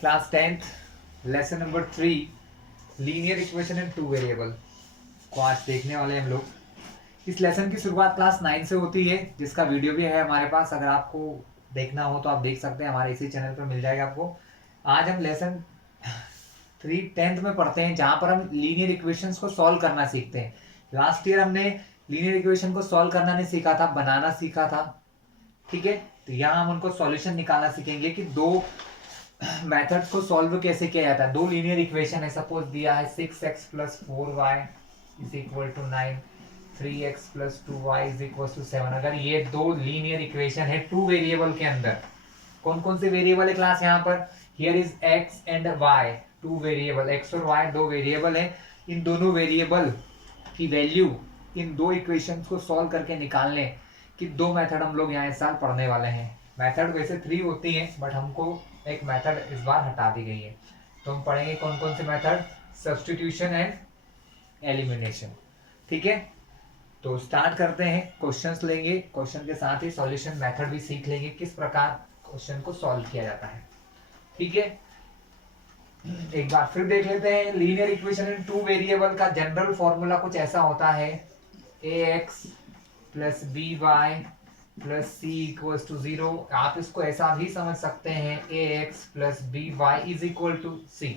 Class 10th lesson number 3 linear equation in two variable को आज देखने वाले हैं हम लोग। इस लेसन की शुरुआत क्लास 9 से होती है, जिसका वीडियो भी है हमारे पास। अगर आपको देखना हो तो आप देख सकते हैं, हमारे इसी चैनल पर मिल जाएगा आपको। आज हम लेसन 3 10th में पढ़ते हैं, जहां पर हम लीनियर इक्वेशंस को सॉल्व करना सीखते हैं। लास्ट ईयर हमने लीनियर इक्वेशन को सॉल्व करना नहीं सीखा था, बनाना सीखा था। ठीक है, तो यहाँ हम उनको सॉल्यूशन निकालना सीखेंगे कि दो मेथड्स को सॉल्व कैसे किया जाता है। दो लीनियर इक्वेशन है, सपोज दिया है 6x plus 4y is equal to 9, 3x plus 2y is equal to 7। अगर ये दो लीनियर इक्वेशन है टू वेरिएबल के अंदर, कौन कौन से वेरिएबल है क्लास यहाँ पर? Here is x and y, two variable, x और y दो वेरिएबल है। इन दोनों वेरिएबल की वैल्यू इन दो इक्वेशंस को सॉल्व करके निकालने की दो मेथड हम लोग यहाँ इस साल पढ़ने वाले हैं। मेथड वैसे 3 होती हैं, बट हमको एक मेथड इस बार हटा दी गई है। तो हम पढ़ेंगे कौन कौन से मेथड? Substitution and elimination. ठीक है, तो स्टार्ट करते हैं। क्वेश्चंस लेंगे, क्वेश्चन के साथ ही सॉल्यूशन मेथड भी सीख लेंगे, किस प्रकार क्वेश्चन को सॉल्व किया जाता है। ठीक है, एक बार फिर देख लेते हैं। Linear equation in two variable का जनरल फॉर्मूला कुछ ऐसा होता है, ax plus B Y plus C equals to 0। आप इसको ऐसा भी समझ सकते हैं, ax plus B Y is equal to C.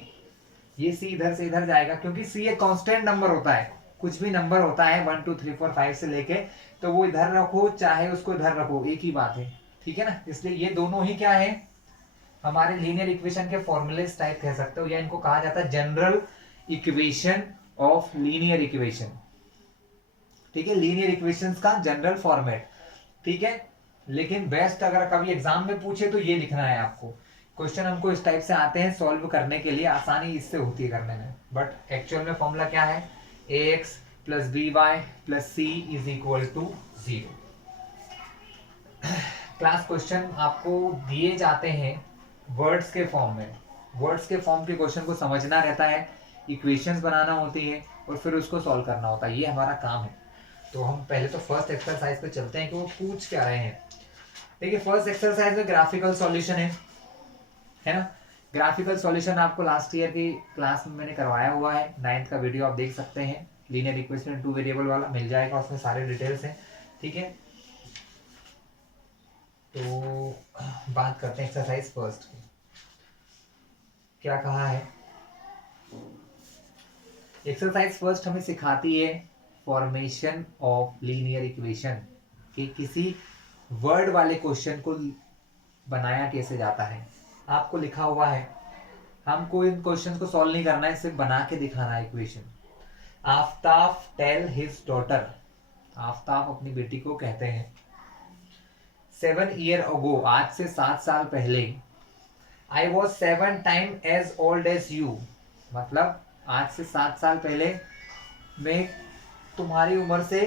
ये सी इधर से इधर जाएगा, क्योंकि सी एक कांस्टेंट नंबर होता है। कुछ भी नंबर होता है 1 2 3 4 5 से लेके, तो वो इधर रखो चाहे उसको इधर रखो, एक ही बात है। ठीक है ना, इसलिए ये दोनों ही क्या है, हमारे लीनियर इक्वेशन के फॉर्मूलेस टाइप कह सकते हो, या इनको कहा जाता है general equation of linear equation. ठीक है, लीनियर इक्वेशंस का जनरल फॉर्मेट। ठीक है, लेकिन बेस्ट अगर कभी एग्जाम में पूछे तो ये लिखना है आपको। क्वेश्चन हमको इस टाइप से आते हैं सॉल्व करने के लिए, आसानी इससे होती है करने में, बट एक्चुअल में फॉर्मूला क्या है? ax plus B Y plus C is equal to 0। Class question आपको दिए जाते हैं वर्ड्स के फॉर्म में। वर्ड्स के फॉर्म के क्वेश्चन को समझना रहता है, इक्वेशंस बनाना होती है और फिर उसको सॉल्व करना होता है, ये हमारा काम है। तो हम पहले तो फर्स्ट एक्सरसाइज पे चलते हैं कि वो पूछ क्या रहे हैं। देखिए, फर्स्ट एक्सरसाइज में ग्राफिकल सॉल्यूशन है ना। ग्राफिकल सॉल्यूशन आपको लास्ट ईयर की क्लास में मैंने करवाया हुआ है, 9th का वीडियो आप देख सकते हैं। लीनियर इक्वेशन टू वेरिएबल वाला मिल जाएगा, उसमें सारे डिटेल्स हैं। ठीक है, तो बात करते हैं एक्सरसाइज फर्स्ट की। क्या कहा है? एक्सरसाइज फर्स्ट हमें सिखाती है फॉर्मेशन ऑफ लीनियर इक्वेशन, कि किसी वर्ड वाले क्वेश्चन को बनाया कैसे जाता है। आपको लिखा हुआ है, हमको इन क्वेश्चन को सॉल्व नहीं करना है, सिर्फ बना के दिखाना है equation. Aftab tell his daughter, Aftab अपनी बेटी को कहते हैं, 7 ईयर अगो, आज से 7 साल पहले, I was 7 time as old as you, मतलब आज से 7 साल पहले मैं तुम्हारी उम्र से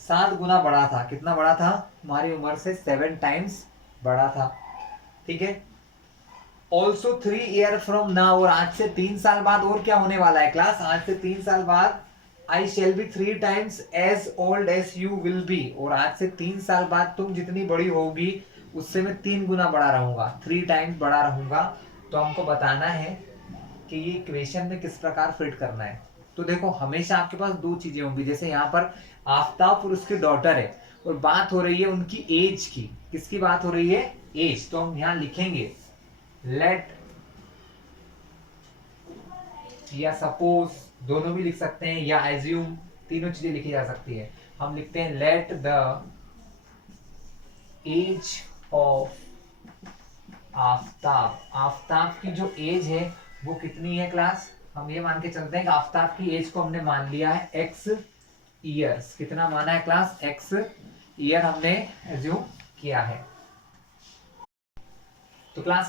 7 गुना बड़ा था। कितना बड़ा था? तुम्हारी उम्र से 7 टाइम्स बड़ा था। ठीक है, ऑल्सो 3 ईयर फ्रॉम नाउ, और आज से 3 साल बाद और क्या होने वाला है क्लास? आज से 3 साल बाद I shall be 3 times as old as you will be, और आज से 3 साल बाद तुम जितनी बड़ी होगी उससे मैं 3 गुना बड़ा रहूंगा, 3 टाइम्स बड़ा रहूंगा। तो हमको बताना है कि ये इक्वेशन में किस प्रकार फिट करना है। तो देखो, हमेशा आपके पास दो चीजें होंगी, जैसे यहाँ पर आफ्ताब और उसकी डॉटर है, और बात हो रही है उनकी एज की। किसकी बात हो रही है? एज। तो हम यहाँ लिखेंगे लेट, या सपोज, दोनों भी लिख सकते हैं, या एज्यूम, तीनों चीजें लिखी जा सकती है। हम लिखते हैं let the age of Aftab, Aftab की जो एज है वो कितनी है क्लास? हम ये मान के चलते हैं कि आफ्ताब की एज को हमने मान लिया है x ईयर्स। कितना माना है क्लास? x ईयर हमने एज्यूम किया है। तो क्लास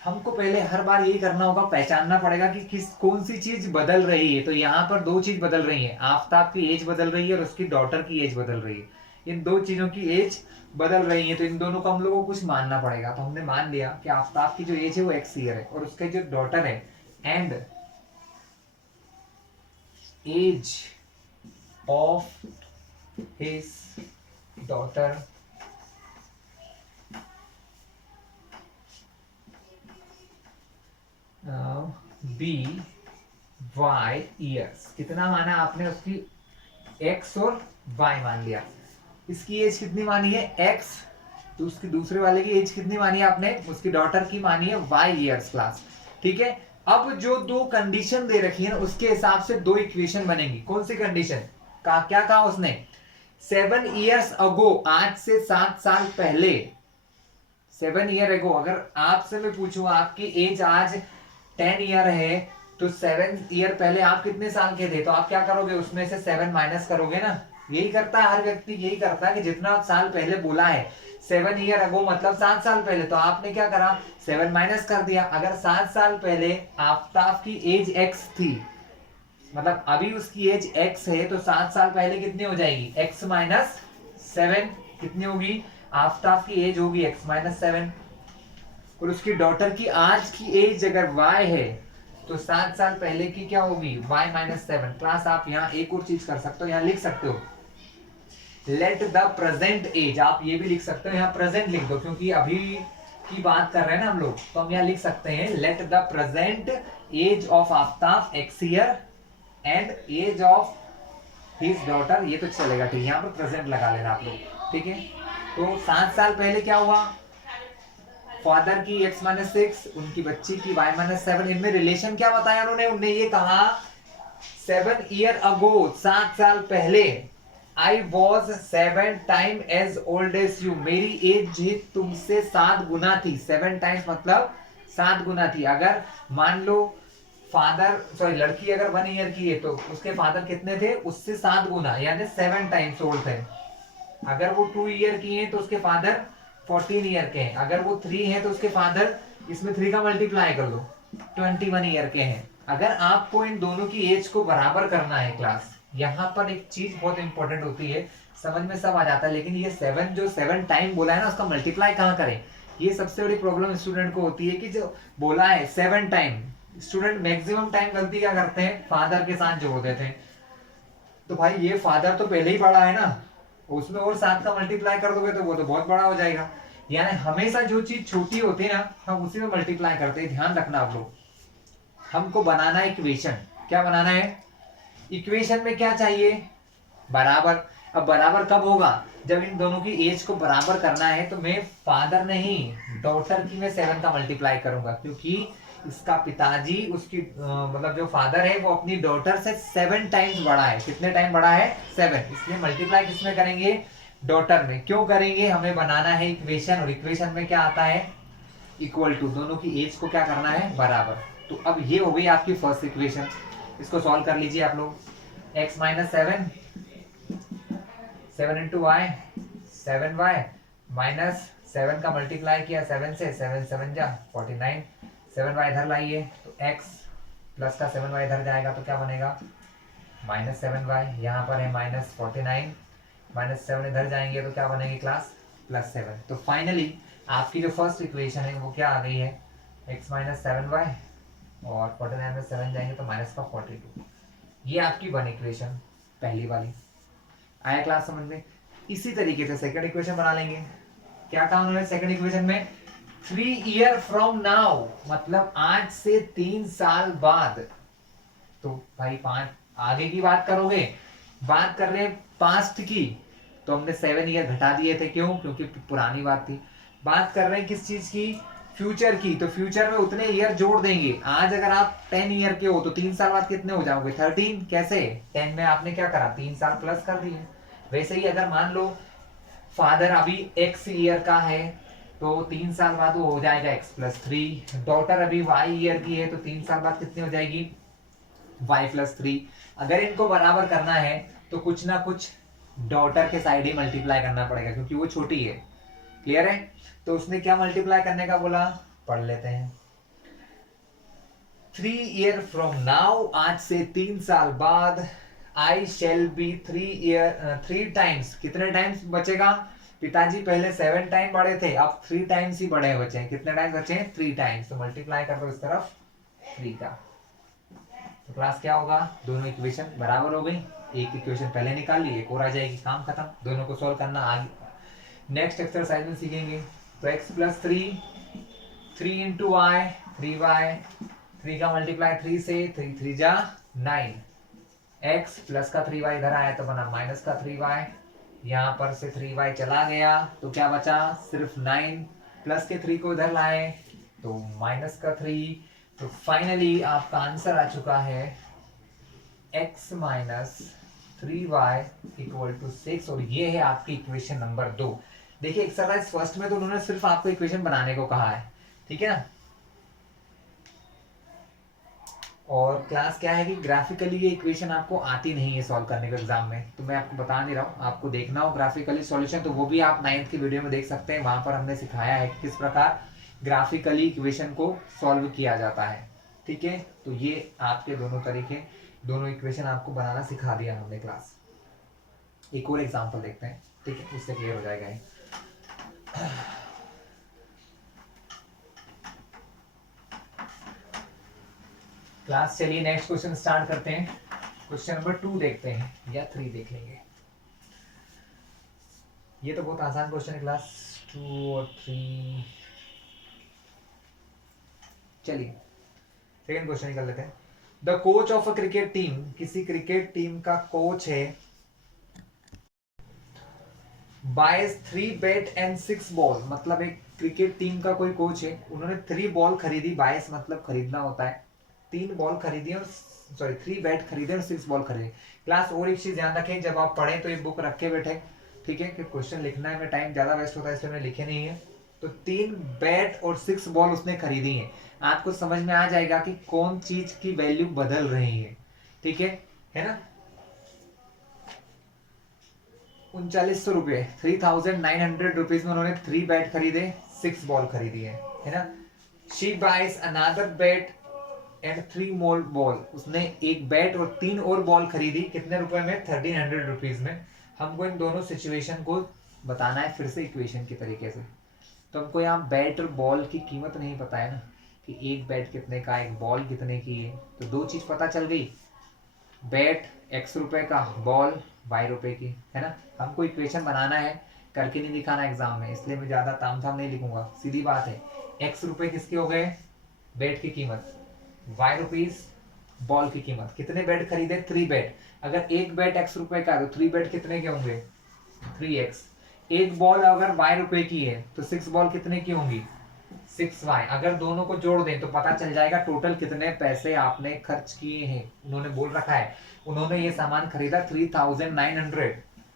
हमको पहले हर बार यही करना होगा, पहचानना पड़ेगा कि कौन सी चीज बदल रही है। तो यहाँ पर दो चीज बदल रही है, आफ्ताब की एज बदल रही है और उसकी डॉटर की एज बदल रही है। इन दो चीजों की एज बदल रही है, तो इन दोनों को हम लोगों को कुछ मानना पड़ेगा। तो हमने मान लिया कि आफ्ताब की जो एज है वो x ईयर है, और उसके जो डॉटर है, and age of his daughter be Y years. कितना माना आपने उसकी, एक्स और वाई मान लिया। इसकी एज कितनी मानी है, एक्स, तो उसकी दूसरे वाले की एज कितनी मानी है आपने, उसकी डॉटर की मानी है वाई ईयर्स क्लास। ठीक है, अब जो दो कंडीशन दे रखी है ना उसके हिसाब से दो इक्वेशन बनेंगी। कौन सी कंडीशन का, क्या कहा उसने, 7 ईयर्स अगो, आज से 7 साल पहले, 7 ईयर अगो। अगर आपसे मैं पूछूं आपकी एज आज 10 ईयर है, तो 7 ईयर पहले आप कितने साल के थे, तो आप क्या करोगे, उसमें से 7 माइनस करोगे ना। यही करता है हर व्यक्ति, यही करता है कि जितना साल पहले बोला है 7 ईयर अगो मतलब 7 साल पहले, तो आपने क्या करा, 7 माइनस कर दिया। अगर 7 साल पहले आफ्ताब की एज एक्स थी, मतलब अभी उसकी एज एक्स है, तो 7 साल पहले कितनी हो जाएगी, एक्स माइनस 7, कितनी होगी, आफ्ताब की एज होगी एक्स माइनस 7। और उसकी डॉटर की आज की एज अगर वाई है, तो 7 साल पहले की क्या होगी, वाई माइनस 7। क्लास आप यहाँ एक और चीज कर सकते हो, यहाँ लिख सकते हो लेट द प्रेजेंट एज, आप ये भी लिख सकते हो, यहाँ प्रेजेंट लिख दो क्योंकि अभी की बात कर रहे हैं ना हम लोग, तो हम यहाँ लिख सकते हैं let the present age of Aftab X year and age of his daughter, ये तो चलेगा, ठीक है, यहाँ पर प्रेजेंट लगा लेना आप लोग। ठीक है, तो 7 साल पहले क्या हुआ, फादर की x माइनस 6, उनकी बच्ची की y माइनस 7, इनमें रिलेशन क्या बताया उन्होंने, उन्होंने ये कहा 7 ईयर अगो, 7 साल पहले, I was 7 time as old as you, मेरी एज ही तुमसे 7 गुना थी। 7 टाइम्स मतलब 7 गुना थी। अगर मान लो फादर, सॉरी लड़की अगर 1 ईयर की है, तो उसके फादर कितने थे, उससे 7 गुना, यानी 7 टाइम्स ओल्ड थे। अगर वो 2 ईयर की है तो उसके फादर 14 ईयर के हैं। अगर वो 3 है तो उसके फादर, इसमें 3 का मल्टीप्लाई कर लो, 21 ईयर के हैं। अगर आपको इन दोनों की एज को बराबर करना है क्लास, यहाँ पर एक चीज बहुत इंपॉर्टेंट होती है, समझ में सब आ जाता है, लेकिन ये 7 जो 7 टाइम बोला है ना, उसका मल्टीप्लाई कहाँ करें, ये सबसे बड़ी प्रॉब्लम स्टूडेंट को होती है कि जो बोला है 7 टाइम, स्टूडेंट मैक्सिमम टाइम गलती क्या करते हैं, फादर के साथ जोड़ देते हैं। तो भाई ये फादर तो पहले ही बड़ा है ना, उसमें और 7 का मल्टीप्लाई कर दोगे तो वो तो बहुत बड़ा हो जाएगा। यानी हमेशा जो चीज छोटी होती है ना, हम उसी में मल्टीप्लाई करते हैं। ध्यान रखना आप लोग, हमको बनाना है इक्वेशन। क्या बनाना है, इक्वेशन में क्या चाहिए, बराबर। अब बराबर कब होगा, जब इन दोनों की एज को बराबर करना है, तो मैं फादर नहीं डॉटर की मैं 7 का मल्टीप्लाई करूंगा, क्योंकि इसका पिताजी उसकी मतलब जो फादर है वो अपनी डॉटर से 7 टाइम्स बड़ा है। कितने टाइम बड़ा है, 7, इसलिए मल्टीप्लाई किसमें करेंगे, डॉटर में। क्यों करेंगे, हमें बनाना है इक्वेशन, और इक्वेशन में क्या आता है, इक्वल टू, दोनों की एज को क्या करना है, बराबर। तो अब ये हो गई आपकी फर्स्ट इक्वेशन, इसको सॉल्व कर लीजिए आप लोग। x minus 7, 7 into Y, 7y minus 7 का मल्टीप्लाई किया 7 से, 7 7 जा 49, 7y इधर लाइए तो x प्लस का 7y इधर जाएगा तो क्या बनेगा, माइनस 7y। यहाँ पर है माइनस 49, माइनस 7 इधर जाएंगे तो क्या बनेगी क्लास, प्लस 7। तो फाइनली आपकी जो फर्स्ट इक्वेशन है वो क्या आ गई है, x माइनस 7y, और 49 में 7 जाएंगे तो माइनस का 42। ये आपकी वन इक्वेशन पहली वाली। आया क्लास समझ में। इसी तरीके से सेकंड इक्वेशन बना लेंगे। क्या कहा उन्होंने सेकंड इक्वेशन में, 3 ईयर फ्रॉम नाउ, मतलब आज से 3 साल बाद। तो भाई 5 आगे की बात करोगे, बात कर रहे हैं पास्ट की, तो हमने 7 ईयर घटा दिए थे, क्यों, क्योंकि पुरानी बात थी। बात कर रहे हैं किस चीज की, फ्यूचर की, तो फ्यूचर में उतने ईयर जोड़ देंगे। आज अगर आप 10 ईयर के हो तो 3 साल बाद कितने हो जाओगे, 13। कैसे, 10 में आपने क्या करा, 3 साल प्लस कर दिए। वैसे ही अगर मान लो फादर अभी x ईयर का है, तो 3 साल बाद वो हो जाएगा x प्लस 3। डॉटर अभी y ईयर की है, तो 3 साल बाद कितनी हो जाएगी, y प्लस 3। अगर इनको बराबर करना है तो कुछ ना कुछ डॉटर के साइड ही मल्टीप्लाई करना पड़ेगा, क्योंकि वो छोटी है। क्लियर है, तो उसने क्या मल्टीप्लाई करने का बोला, पढ़ लेते हैं। 3 ईयर फ्रॉम नाउ, आज से 3 साल बाद, I shall be 3 टाइम्स, कितने टाइम्स बचेगा, पिताजी पहले 7 टाइम बड़े थे, अब 3 टाइम्स ही बड़े बचे हैं। कितने टाइम्स बचे हैं, 3 टाइम्स। तो मल्टीप्लाई कर दो इस तरफ 3 का, तो क्लास क्या होगा, दोनों इक्वेशन बराबर हो गई। एक इक्वेशन पहले निकाल ली, एक और आ जाएगी, काम खत्म। दोनों को सोल्व करना आगे नेक्स्ट एक्सरसाइज में सीखेंगे। तो x plus 3, 3 into Y, 3y, 3 का मल्टीप्लाई 3 से, 3 3 जा 9, x प्लस का 3y इधर आया तो बना माइनस का 3y, यहाँ पर से 3y चला गया तो क्या बचा, सिर्फ 9 प्लस के 3 को इधर लाए तो माइनस का 3। तो फाइनली आपका आंसर आ चुका है x minus 3y equal to 6, और ये है आपकी इक्वेशन नंबर 2। देखिए एक्सरसाइज फर्स्ट में तो उन्होंने सिर्फ आपको इक्वेशन बनाने को कहा है, ठीक है ना। और क्लास क्या है कि ग्राफिकली ये इक्वेशन आपको आती नहीं है सॉल्व करने को एग्जाम में, तो मैं आपको बता नहीं रहा हूँ, आपको देखना हो ग्राफिकली सॉल्यूशन तो वो भी आप 9th की वीडियो में देख सकते हैं, वहां पर हमने सिखाया है किस प्रकार ग्राफिकली इक्वेशन को सॉल्व किया जाता है, ठीक है। तो ये आपके दोनों तरीके, दोनों इक्वेशन आपको बनाना सिखा दिया हमने क्लास। एक और एग्जाम्पल देखते हैं, ठीक है, उससे क्लियर हो जाएगा ये। क्लास चलिए नेक्स्ट क्वेश्चन स्टार्ट करते हैं। क्वेश्चन नंबर 2 देखते हैं या 3 देख लेंगे। ये तो बहुत आसान क्वेश्चन है क्लास 2 और 3। चलिए सेकेंड क्वेश्चन निकल लेते हैं। The coach of a cricket team, किसी क्रिकेट टीम का कोच है, बाइज 3 बैट एंड 6 बॉल, मतलब एक क्रिकेट टीम का कोई कोच है, उन्होंने 3 बॉल खरीदी, बाइस मतलब खरीदना होता है, 3 बॉल खरीदी और 3 बैट खरीदे और 6 बॉल खरीदे। क्लास और एक चीज ध्यान रखें, जब आप पढ़ें तो ये बुक रख के बैठे, ठीक है, कि क्वेश्चन लिखना है, में टाइम ज्यादा वेस्ट होता है इसलिए मैंने लिखे नहीं है। तो 3 बैट और 6 बॉल उसने खरीदी है, आपको समझ में आ जाएगा कि कौन चीज की वैल्यू बदल रही है, ठीक है ना। 3900 रुपए, 3900 रुपीज में उन्होंने 3 बैट खरीदे, 6 बॉल खरीदी है ना। She buys another bat and 3 more ball, उसने एक बैट और 3 और बॉल खरीदी, कितने रुपए में, 1300 रुपीज में। हमको इन दोनों सिचुएशन को बताना है फिर से इक्वेशन के तरीके से। तो हमको यहाँ बैट और बॉल की कीमत नहीं पता है ना, कि एक बैट कितने का, एक बॉल कितने की है, तो 2 चीज पता चल गई, बैट x रुपए का, बॉल y रुपए की, है ना। हमको इक्वेशन बनाना है, करके नहीं दिखाना एग्जाम में, इसलिए मैं ज्यादा तामझाम नहीं लिखूंगा, सीधी बात है। x रुपए किसके हो गए, बैट की कीमत, y रुपीज बॉल की कीमत, कितने बैट खरीदे, 3 बैट, अगर एक बैट x रुपए का तो 3 बैट कितने के होंगे, 3x। एक बॉल अगर y रुपए की है तो 6 बॉल कितने की होंगी, 6y। अगर दोनों को जोड़ दें तो पता चल जाएगा टोटल कितने पैसे आपने खर्च किए हैं। उन्होंने बोल रखा है, उन्होंने ये सामान खरीदा 3900,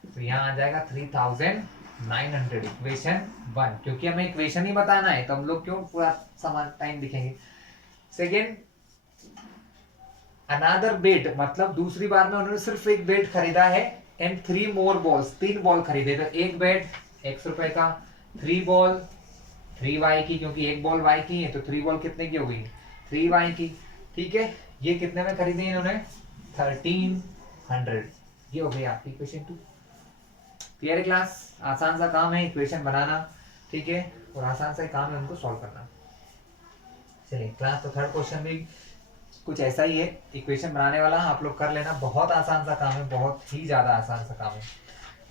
तो यहाँ आ जाएगा 3900, इक्वेशन 1, क्योंकि हमें इक्वेशन ही बताना है तो हम लोग क्यों पूरा सामान टाइम दिखेंगे। सेकेंड, अनदर बेट, मतलब दूसरी बार में उन्होंने सिर्फ एक बेट खरीदा है, एंड 3 मोर बॉल्स, 3 बॉल खरीदे, तो एक बेट x रुपए का, 3 बॉल 3y की, क्योंकि एक बॉल y की है तो 3 बॉल कितने की हो गई, 3y की, ठीक है। ये कितने में खरीदी इन्होंने, 1300। ये हो गई आपकी इक्वेशन 2। क्लियर है क्लास, आसान सा काम है इक्वेशन बनाना, ठीक है, और आसान सा काम है उनको सॉल्व करना। चलिए क्लास, तो थर्ड क्वेश्चन भी कुछ ऐसा ही है, इक्वेशन बनाने वाला, आप लोग कर लेना, बहुत आसान सा काम है, बहुत ही ज्यादा आसान सा काम है,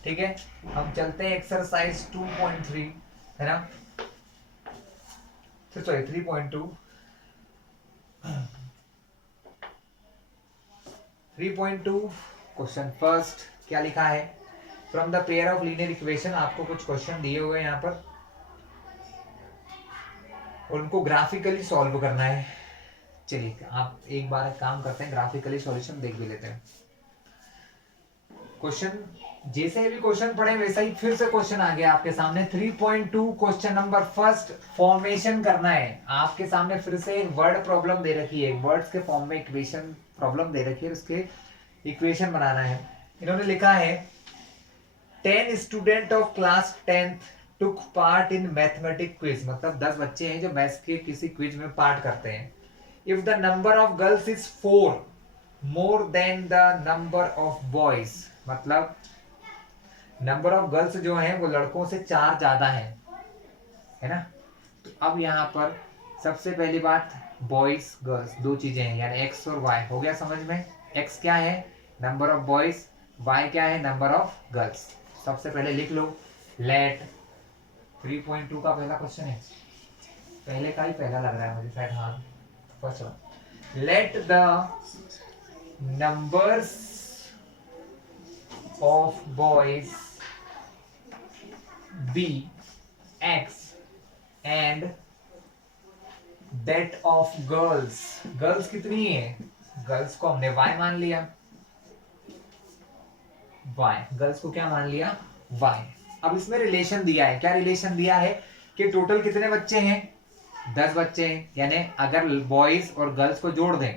ठीक है। हम चलते हैं एक्सरसाइज 2.3, है ना, सॉरी 3.2। 3.2 क्वेश्चन फर्स्ट क्या लिखा है, from the pair of linear equation, आपको कुछ क्वेश्चन दिए हुए हैं यहाँ पर और उनको ग्राफिकली सॉल्व करना है। चलिए आप एक बार काम करते हैं, ग्राफिकली सॉल्यूशन देख भी लेते हैं। क्वेश्चन जैसे भी क्वेश्चन पढ़े वैसा ही फिर से क्वेश्चन आ गया आपके सामने। 3.2 क्वेश्चन नंबर फर्स्ट, फॉर्मेशन करना है। आपके सामने फिर से एक वर्ड प्रॉब्लम दे रखी है, वर्ड्स के फॉर्म में इक्वेशन प्रॉब्लम दे रखी है, उसके इक्वेशन बनाना है। इन्होंने लिखा है 10 student of class 10th took part in mathematic quiz, मतलब 10 बच्चे हैं जो मैथ्स के किसी क्विज में पार्ट करते हैं। If the number of girls is 4 more than the number of boys, मतलब नंबर ऑफ गर्ल्स जो हैं वो लड़कों से 4 ज्यादा है ना। तो अब यहाँ पर सबसे पहली बात, बॉयज गर्ल्स दो चीजें हैं, यानी एक्स और वाई, हो गया समझ में। एक्स क्या है, नंबर ऑफ बॉयज, वाई क्या है, नंबर ऑफ गर्ल्स। सबसे पहले लिख लो, लेट 3.2 का पहला क्वेश्चन है, पहले का ही पहला लग रहा है मुझे शायद, हाँ first one. Let the numbers of boys be X and that of girls, girls कितनी है, गर्ल्स को हमने y मान लिया, y, गर्ल्स को क्या मान लिया, y। अब इसमें रिलेशन दिया है, क्या रिलेशन दिया है कि टोटल कितने बच्चे हैं, 10 बच्चे हैं, यानी अगर बॉयज और गर्ल्स को जोड़ दें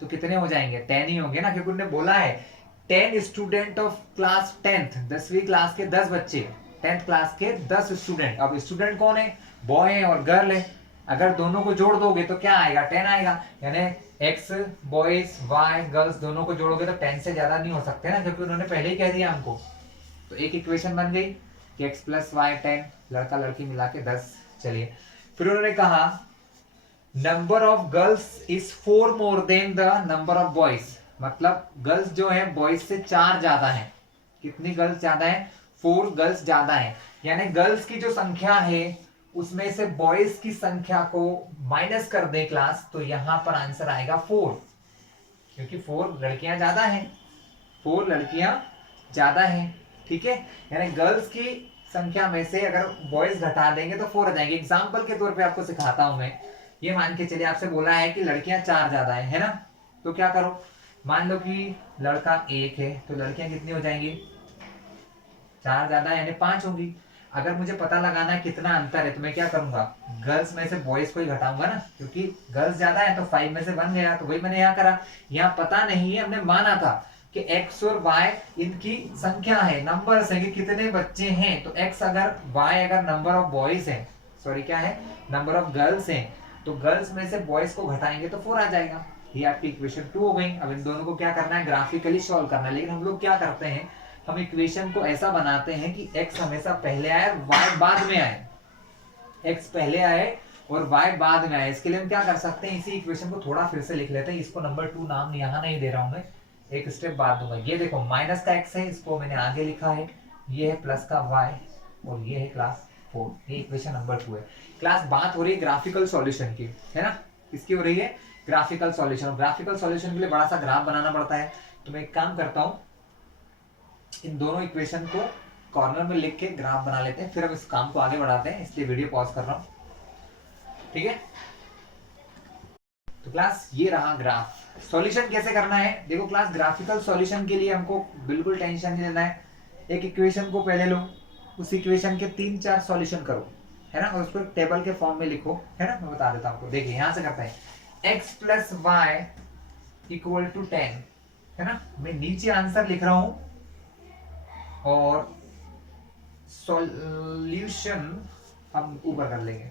तो कितने हो जाएंगे, 10 ही होंगे ना, क्योंकि उन्होंने बोला है 10 स्टूडेंट ऑफ क्लास 10th, 10वीं क्लास के 10 बच्चे, 10th क्लास के 10 स्टूडेंट। अब स्टूडेंट कौन है, बॉय है और गर्ल है, अगर दोनों को जोड़ दोगे तो क्या आएगा, 10 आएगा, यानी एक्स बॉयज वाई गर्ल्स दोनों को जोड़ोगे तो 10 से ज्यादा नहीं हो सकते ना, क्योंकि उन्होंने पहले ही कह दिया हमको। तो एक इक्वेशन बन गई कि एक्स प्लस वाई 10, लड़का लड़की मिला के 10। चलिए फिर उन्होंने कहा number of girls is 4 more than the number of boys, मतलब गर्ल्स जो है बॉयज से 4 ज्यादा है। कितनी गर्ल्स ज्यादा है, 4 गर्ल्स ज्यादा है, यानी गर्ल्स की जो संख्या है उसमें से बॉयज की संख्या को माइनस कर दे क्लास, तो यहां पर आंसर आएगा 4, क्योंकि 4 लड़कियां ज्यादा हैं, 4 लड़कियां ज्यादा हैं, ठीक है। यानी गर्ल्स की संख्या में से अगर बॉयज घटा देंगे तो 4 आ जाएंगे। एग्जाम्पल के तौर पे आपको सिखाता हूं मैं, ये मान के चलिए आपसे बोला है कि लड़कियां 4 ज्यादा है ना, तो क्या करो, मान लो कि लड़का 1 है तो लड़कियां कितनी हो जाएंगी, 4 ज्यादा है यानी 5 होंगी। अगर मुझे पता लगाना है कितना अंतर है तो मैं क्या करूंगा, गर्ल्स में से बॉयज को ही घटाऊंगा ना, क्योंकि गर्ल्स ज्यादा है तो 5 में से 1 गया, तो वही मैंने यहाँ करा। यहाँ पता नहीं है, हमने माना था कि x और y इनकी संख्या है, नंबर्स है कि कितने बच्चे हैं, तो x अगर y अगर नंबर ऑफ बॉयज है, सॉरी क्या है, नंबर ऑफ गर्ल्स है, तो गर्ल्स में से बॉयज को घटाएंगे तो 4 आ जाएगा। ये आपकी इक्वेशन 2 हो गई। अब इन दोनों को क्या करना है, ग्राफिकली सॉल्व करना है। लेकिन हम लोग क्या करते हैं, हम इक्वेशन को ऐसा बनाते हैं कि x हमेशा पहले आए और y बाद में आए, x पहले आए और y बाद में आए। इसके लिए हम क्या कर सकते हैं, इसी इक्वेशन को थोड़ा फिर से लिख लेते हैं। इसको नंबर 2 नाम यहाँ नहीं दे रहा हूं मैं, एक स्टेप बाद दूंगा। ये देखो माइनस का x है, इसको मैंने आगे लिखा है, ये है प्लस का y और ये है क्लास 4। ये इक्वेशन नंबर 2 है। क्लास बात हो रही है ग्राफिकल सॉल्यूशन की, है ना, किसकी हो रही है, ग्राफिकल सॉल्यूशन। ग्राफिकल सॉल्यूशन के लिए बड़ा सा ग्राफ बनाना पड़ता है, तो मैं एक काम करता हूँ, इन दोनों इक्वेशन को कॉर्नर में लिख के ग्राफ बना लेते हैं, फिर हम इस काम को आगे बढ़ाते हैं, इसलिए वीडियो पॉज कर रहा हूं, ठीक है। तो क्लास ये रहा ग्राफ। सॉल्यूशन कैसे करना है, देखो क्लास ग्राफिकल सॉल्यूशन के लिए हमको बिल्कुल टेंशन नहीं लेना है। एक इक्वेशन को पहले लो, उस इक्वेशन के 3-4 सॉल्यूशन करो, है ना, और उसको टेबल के फॉर्म में लिखो, है ना। मैं बता देता हूं आपको, देखिए यहां से करते हैं, x plus Y equal to 10, है ना। मैं नीचे आंसर लिख रहा हूं और सॉल्यूशन हम ऊपर कर लेंगे।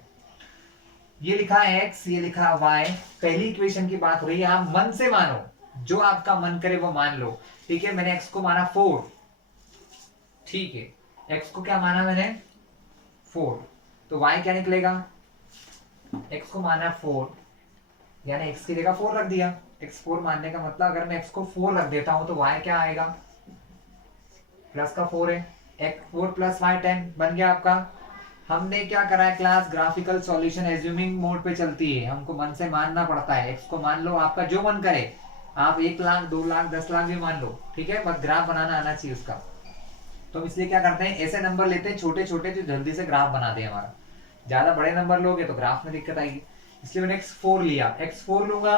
ये लिखा है x, ये लिखा है y। पहली इक्वेशन की बात हो रही है, आप मन से मानो, जो आपका मन करे वो मान लो, ठीक है। मैंने x को माना 4, ठीक है, x को क्या माना मैंने 4, तो y क्या निकलेगा, x को माना 4 यानी x की जगह 4 रख दिया। x 4 मानने का मतलब अगर मैं x को 4 रख देता हूं तो y क्या आएगा, प्लस का 4 है, x 4 प्लस y 10 बन गया आपका। हमने क्या करा है class, graphical solution assuming mode पे चलती है, हमको मन से मानना पड़ता है। x को मान लो, आपका जो मन करे, आप 1 लाख 2 लाख 10 लाख भी मान लो, ठीक है, बस ग्राफ बनाना आना चाहिए उसका। तो इसलिए क्या करते हैं, ऐसे नंबर लेते हैं छोटे छोटे जो जल्दी से ग्राफ बना दे हमारा। ज्यादा बड़े नंबर लोगे तो ग्राफ में दिक्कत आएगी, इसलिए मैंने x4 लिया, x4 लूंगा।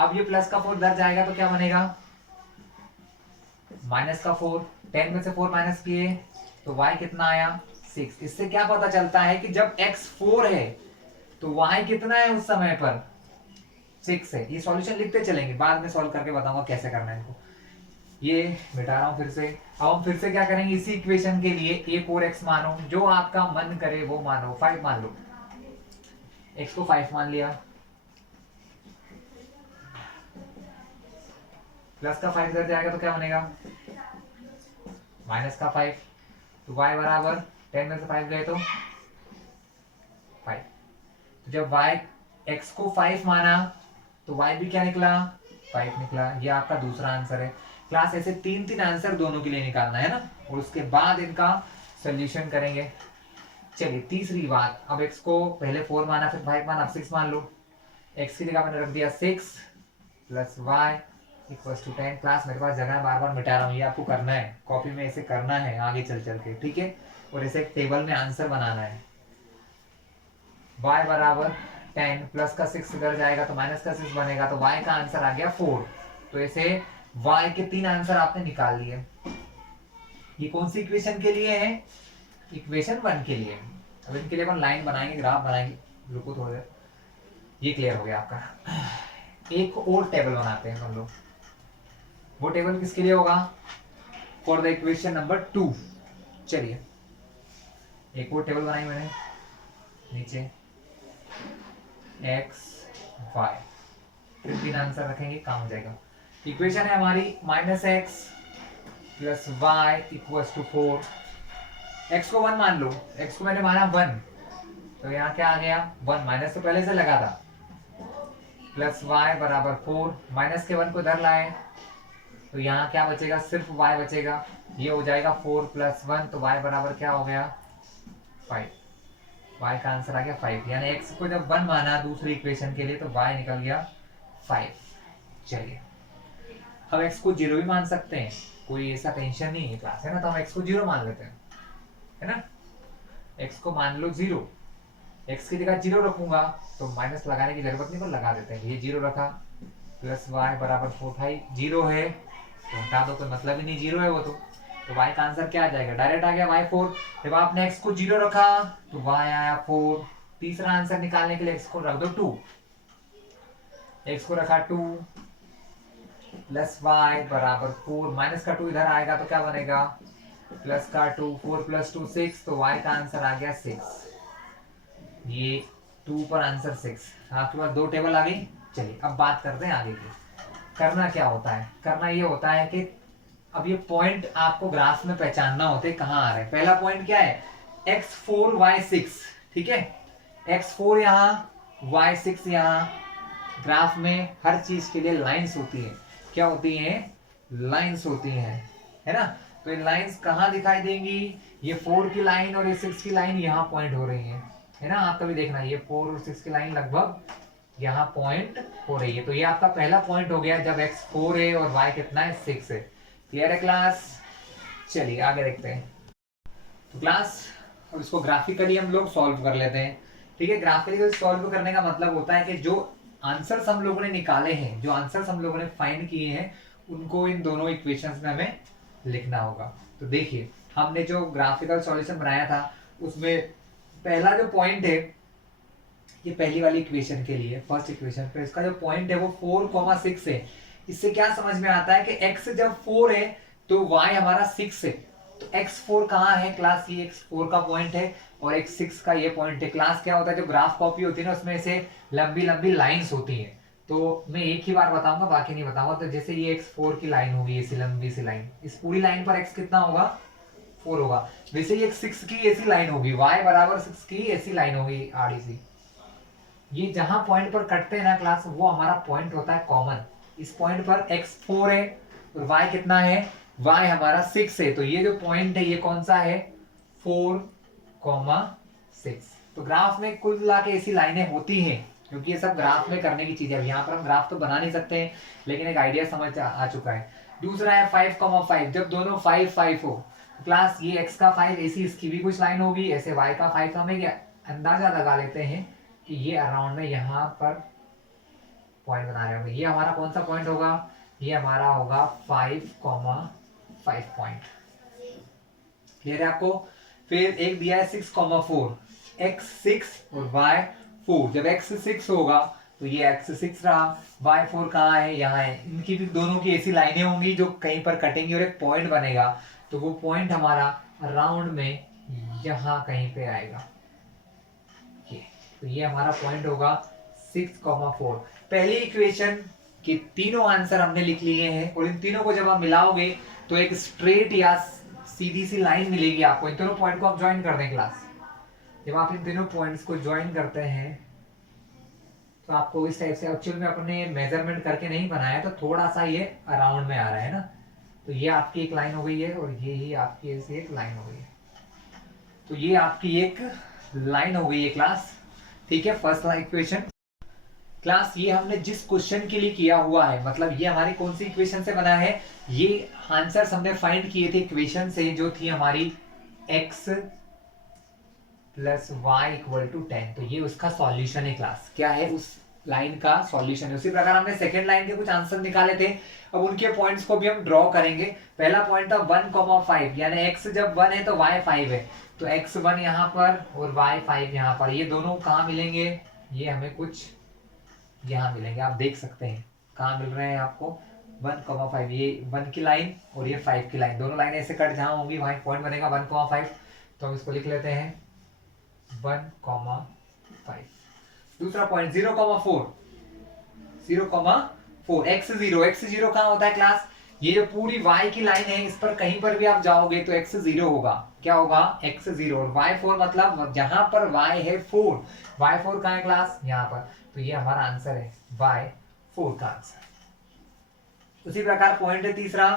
अब ये प्लस का 4 इधर जाएगा तो क्या बनेगा, माइनस का 4, 10 में से 4 माइनस किए तो y कितना आया 6। इससे क्या पता चलता है कि जब x 4 है तो y कितना है उस समय पर 6 है। ये सॉल्यूशन लिखते चलेंगे, बाद में सॉल्व करके बताऊंगा कैसे करना है इनको। ये मिटा रहा हूं फिर से। अब हम फिर से क्या करेंगे, इसी इक्वेशन के लिए a4x मानो, जो आपका मन करे वो मानो, 5 मान लो, x को 5 मान लिया, प्लस का 5 इधर जाएगा तो क्या बनेगा, माइनस का 5, तो y बराबर 10 में से 5 गए तो 5। तो जब y x को 5 माना तो y भी क्या निकला, 5 निकला। ये आपका दूसरा आंसर है। क्लास ऐसे 3-3 आंसर दोनों के लिए निकालना है ना, और उसके बाद इनका सोल्यूशन करेंगे। चलिए तीसरी बात, अब x को पहले 4 माना, फिर 5 माना, अब 6 मान लो। x की जगह मैंने रख दिया 6 plus Y equals to 10। Class मेरे पास जगह है, बार बार मिटा रहा हूँ, ये आपको करना है कॉपी में, ऐसे करना है आगे चल चल के, ठीक है। और ऐसे एक टेबल में आंसर बनाना है। y बराबर 10 प्लस का 6 इधर जाएगा तो माइनस का 6 बनेगा, तो y का आंसर आ गया 4। तो ऐसे y के 3 आंसर आपने निकाल लिए। ये कौन सी इक्वेशन के लिए है? इक्वेशन 1 के लिए। अब इनके लिए अपन लाइन बनाएंगे, ग्राफ बनाएंगे, रुको थोड़ी देर। ये क्लियर हो गया आपका। एक और टेबल बनाते हैं हम लोग। वो टेबल किसके लिए होगा? For the equation number 2। चलिए एक और टेबल बनाई मैंने, नीचे x y, फिर 3 आंसर रखेंगे, काम हो जाएगा। इक्वेशन है हमारी -x plus Y equals to 4। x को 1 मान लो, x को मैंने माना 1, तो यहाँ क्या आ गया 1, माइनस तो पहले से लगा था, प्लस y बराबर 4, माइनस के 1 को इधर लाए तो यहाँ क्या बचेगा, सिर्फ y बचेगा। ये हो जाएगा 4 प्लस 1, तो y बराबर क्या हो गया 5। y का आंसर आ गया 5, यानी x को जब 1 माना दूसरी इक्वेशन के लिए तो y निकल गया 5। चलिए हम x को 0 भी मान सकते हैं, कोई ऐसा टेंशन नहीं है क्लास, है ना। तो हम x को 0 मान लेते हैं, है ना। x को मान लो 0, x की जगह 0 रखूंगा तो माइनस लगाने की जरूरत नहीं, पर लगा देते हैं। ये 0 रखा, प्लस y बराबर 4, भाई 0 है तो हटा दो, कोई मतलब ही नहीं, 0 है वो तो y का आंसर क्या आ जाएगा, डायरेक्ट आ गया y4। जब आपने x को 0 रखा तो y आया 4। तीसरा आंसर निकालने के लिए x को रख दो 2, x को रखा 2 प्लस y बराबर 4, माइनस का 2 इधर आएगा तो क्या बनेगा, प्लस का 2, 4 प्लस 2 6, तो y का आंसर आ गया 6। ये 2 पर आंसर 6। आपके पास 2 टेबल आ गई। चलिए अब बात करते हैं आगे की। करना क्या होता है, करना ये होता है कि अब ये पॉइंट आपको ग्राफ में पहचानना होते हैं कहाँ आ रहे हैं। पहला पॉइंट क्या है, x4 y6, ठीक है। x4 यहाँ, y6 यहाँ। ग्राफ में हर चीज के लिए लाइंस होती है, क्या होती हैं, लाइंस होती हैं, है ना। तो ये लाइंस कहाँ दिखाई देंगी, ये 4 की लाइन और ये 6 की लाइन यहाँ पॉइंट हो रही है ना। आप कभी देखना, ये 4 और 6 की लाइन लगभग यहाँ पॉइंट हो रही है। तो ये आपका पहला पॉइंट हो गया जब x 4 है और y कितना है 6 है। क्लियर है क्लास। चलिए आगे देखते हैं। तो क्लास अब इसको ग्राफिकली हम लोग सॉल्व कर लेते हैं, ठीक है। ग्राफिकली सॉल्व करने का मतलब होता है कि जो आंसर्स हम लोगों ने निकाले हैं, जो आंसर्स हम लोगों ने फाइंड किए हैं, उनको इन दोनों इक्वेशंस में हमें लिखना होगा। तो देखिए हमने जो ग्राफिकल सॉल्यूशन बनाया था उसमें पहला जो पॉइंट है, ये पहली वाली इक्वेशन के लिए, फर्स्ट इक्वेशन पे इसका जो पॉइंट है वो 4,6 है। इससे क्या समझ में आता है कि x जब 4 है तो y हमारा 6 है। तो x4 कहाँ है क्लास, ये x4 का पॉइंट है और x6 का ये पॉइंट है। क्लास क्या होता है, जो ग्राफ कॉपी होती है ना उसमें ऐसे लंबी लंबी लाइंस होती हैं। तो मैं एक ही बार बताऊंगा, बाकी नहीं बताऊंगा। तो जैसे ये x4 की लाइन होगी, ऐसी लंबी सी लाइन, इस पूरी लाइन पर x कितना होगा, 4 होगा। वैसे ही x6 की ऐसी लाइन होगी, y बराबर 6 की ऐसी लाइन होगी आड़ी सी। ये जहां पॉइंट पर कटते हैं ना क्लास, वो हमारा पॉइंट होता है कॉमन। इस पॉइंट पर x4 है और y कितना है, y हमारा 6 है। तो ये जो पॉइंट है ये कौन सा है, 4,6। तो ग्राफ में कुल मिला के ऐसी लाइनें होती हैं, क्योंकि ये सब ग्राफ में करने की चीजें। यहाँ पर हम ग्राफ तो बना नहीं सकते हैं, लेकिन एक आइडिया समझ आ चुका है। दूसरा है 5,5, जब दोनों 5 5 हो क्लास, ये x का 5 ऐसी इसकी भी कुछ लाइन होगी, ऐसे y का 5। तो हमें अंदाजा लगा लेते हैं कि ये अराउंड में यहाँ पर पॉइंट बना रहे होंगे। ये हमारा कौन सा पॉइंट होगा, ये हमारा होगा 5,5 पॉइंट। क्लियर है आपको। फिर एक दिया है 6,4, x6 और y4। जब x6 होगा तो ये x6 रहा, y4 कहाँ है, यहाँ है। इनकी भी दोनों की ऐसी लाइनें होंगी जो कहीं पर कटेंगी और एक पॉइंट बनेगा। तो वो पॉइंट हमारा राउंड में यहाँ कहीं पे आएगा। तो ये हमारा पॉइंट होगा 6,4। पहली इक्वेशन के तीनों आंसर हमने लिख लिए हैं और इन तीनों को जब आप मिलाओगे तो एक स्ट्रेट या सीधी सी लाइन मिलेगी आपको। इन दोनों पॉइंट को आप ज्वाइन कर दें क्लास। जब आप इन तीनों पॉइंट्स को ज्वाइन करते हैं तो आपको इस टाइप से, एक्चुअल में अपने मेजरमेंट करके नहीं बनाया तो थोड़ा सा ये अराउंड में आ रहा है ना। तो ये आपकी एक लाइन हो गई है और ये ही आपकी ऐसी एक लाइन हो गई है। तो ये आपकी एक लाइन हो गई है क्लास, ठीक है, फर्स्ट इक्वेशन। क्लास ये हमने जिस क्वेश्चन के लिए किया हुआ है, मतलब ये हमारी कौन सी इक्वेशन से बना है, ये आंसर्स हमने फाइंड किए थे इक्वेशन से जो थी हमारी x plus Y equal to 10। तो ये उसका सॉल्यूशन है क्लास, क्या है, उस लाइन का सॉल्यूशन है। उसी प्रकार हमने सेकंड लाइन के कुछ आंसर निकाले थे, अब उनके पॉइंट्स को भी हम ड्रॉ करेंगे। पहला पॉइंट था 1,5, यानी x जब 1 है तो y 5 है, तो x 1 यहाँ पर और y 5 यहाँ पर, ये दोनों कहाँ मिलेंगे, ये हमें कुछ यहाँ मिलेंगे, आप देख सकते हैं कहाँ मिल रहे हैं आपको। 1,5, ये 1 की लाइन और ये 5 की लाइन, दोनों लाइन ऐसे कट जहाँ होंगी वहाँ पॉइंट बनेगा 1,5। तो हम इसको लिख लेते हैं 1,5। दूसरा पॉइंट 0,4, 0,4, x0 कहाँ होता है क्लास, ये जो पूरी y की लाइन है इस पर कहीं पर भी आप जाओगे तो x0 होगा, क्या होगा, x0। और y4 मतलब जहां पर y है 4, y4 कहाँ है क्लास, यहाँ पर, तो ये हमारा आंसर है y4 का आंसर। उसी प्रकार पॉइंट है तीसरा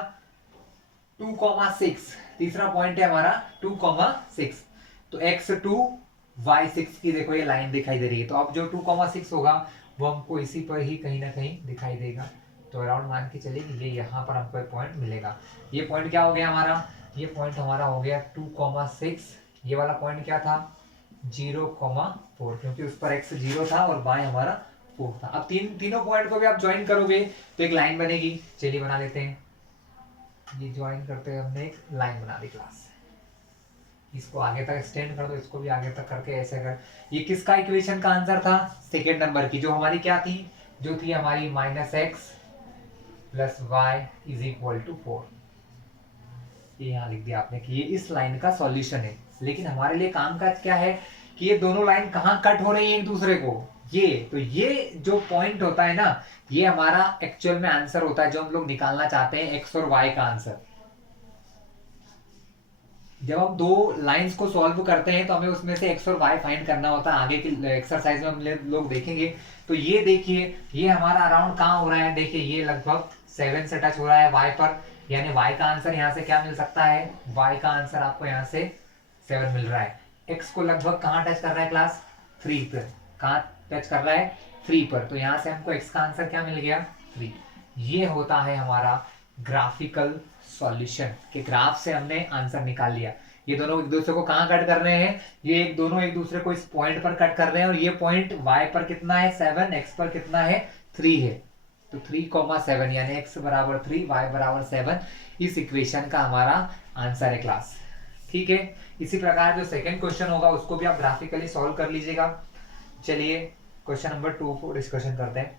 2,6, तीसरा पॉइंट है हमारा 2,6, तो x2 y6 की देखो ये लाइन दिखाई दे रही है, तो अब जो 2,6 होगा वो हमको इसी पर ही कहीं ना कहीं दिखाई देगा, तो अराउंड मान के चलिए कि ये यहाँ पर हमको एक पॉइंट मिलेगा। ये पॉइंट क्या हो गया हमारा, ये पॉइंट हमारा हो गया 2,6, ये वाला पॉइंट क्या था 0,4, क्योंकि उस पर x 0 था और y हमारा 4 था। अब तीनों पॉइंट को भी आप ज्वाइन करोगे तो एक लाइन बनेगी, चलिए बना लेते हैं। ये ज्वाइन करते हुए हमने एक लाइन बना दी क्लास, इसको आगे तक एक्सटेंड कर दो, इसको भी आगे तक करके ऐसे कर। ये किसका इक्वेशन का आंसर था, सेकेंड नंबर की, जो हमारी क्या थी, जो थी हमारी -x plus Y is equal to 4। ये यहाँ लिख दिया आपने कि ये इस लाइन का सॉल्यूशन है। लेकिन हमारे लिए काम का क्या है कि ये दोनों लाइन कहाँ कट हो रही है एक दूसरे को, ये तो ये जो पॉइंट होता है ना, ये हमारा एक्चुअल में आंसर होता है जो हम लोग निकालना चाहते हैं, एक्स और वाई का आंसर। जब हम दो लाइंस को सॉल्व करते हैं तो हमें उसमें से एक्स और वाई फाइंड करना होता है, आगे की एक्सरसाइज में हम लोग देखेंगे। तो ये देखिए ये हमारा अराउंड कहाँ हो रहा है, देखिए ये लगभग 7 से टच हो रहा है वाई पर, यानी वाई का आंसर यहाँ से क्या मिल सकता है, वाई का आंसर आपको यहाँ से 7 मिल रहा है। एक्स को लगभग कहाँ टच कर रहा है क्लास, 3 पर, कहाँ टच कर रहा है 3 पर, तो यहाँ से हमको एक्स का आंसर क्या मिल गया 3। ये होता है हमारा ग्राफिकल सॉल्यूशन, के ग्राफ से हमने आंसर निकाल लिया। ये दोनों एक दूसरे को कहाँ कट कर रहे हैं, ये दोनों एक दूसरे को इस पॉइंट पर कट कर रहे हैं, और ये पॉइंट y पर कितना है 7, x पर कितना है 3 है, तो 3,7 यानी x बराबर 3 y बराबर 7, इस इक्वेशन का हमारा आंसर है क्लास। ठीक है, इसी प्रकार जो सेकंड क्वेश्चन होगा उसको भी आप ग्राफिकली सॉल्व कर लीजिएगा। चलिए क्वेश्चन नंबर 2 को डिस्कशन करते हैं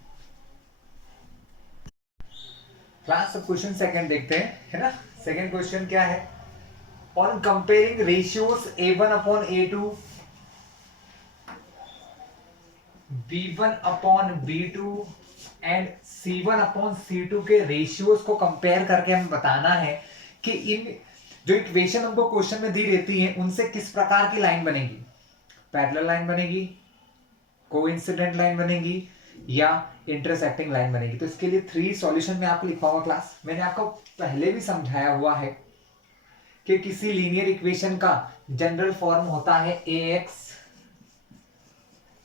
क्लास। अब क्वेश्चन सेकंड देखते हैं, है ना। सेकंड क्वेश्चन क्या है, on comparing ratios a1 upon a2, b1 upon b2 and c1 upon c2 के रेशियोज को कंपेयर करके हमें बताना है कि इन जो इक्वेशन हमको क्वेश्चन में दी रहती है उनसे किस प्रकार की लाइन बनेगी, पैरेलल लाइन बनेगी, कोइंसिडेंट लाइन बनेगी या इंटरसेक्टिंग लाइन बनेगी। तो इसके लिए 3 सॉल्यूशन में आपको लिखा हुआ क्लास, मैंने आपको पहले भी समझाया हुआ है कि किसी लीनियर इक्वेशन का जनरल फॉर्म होता है ax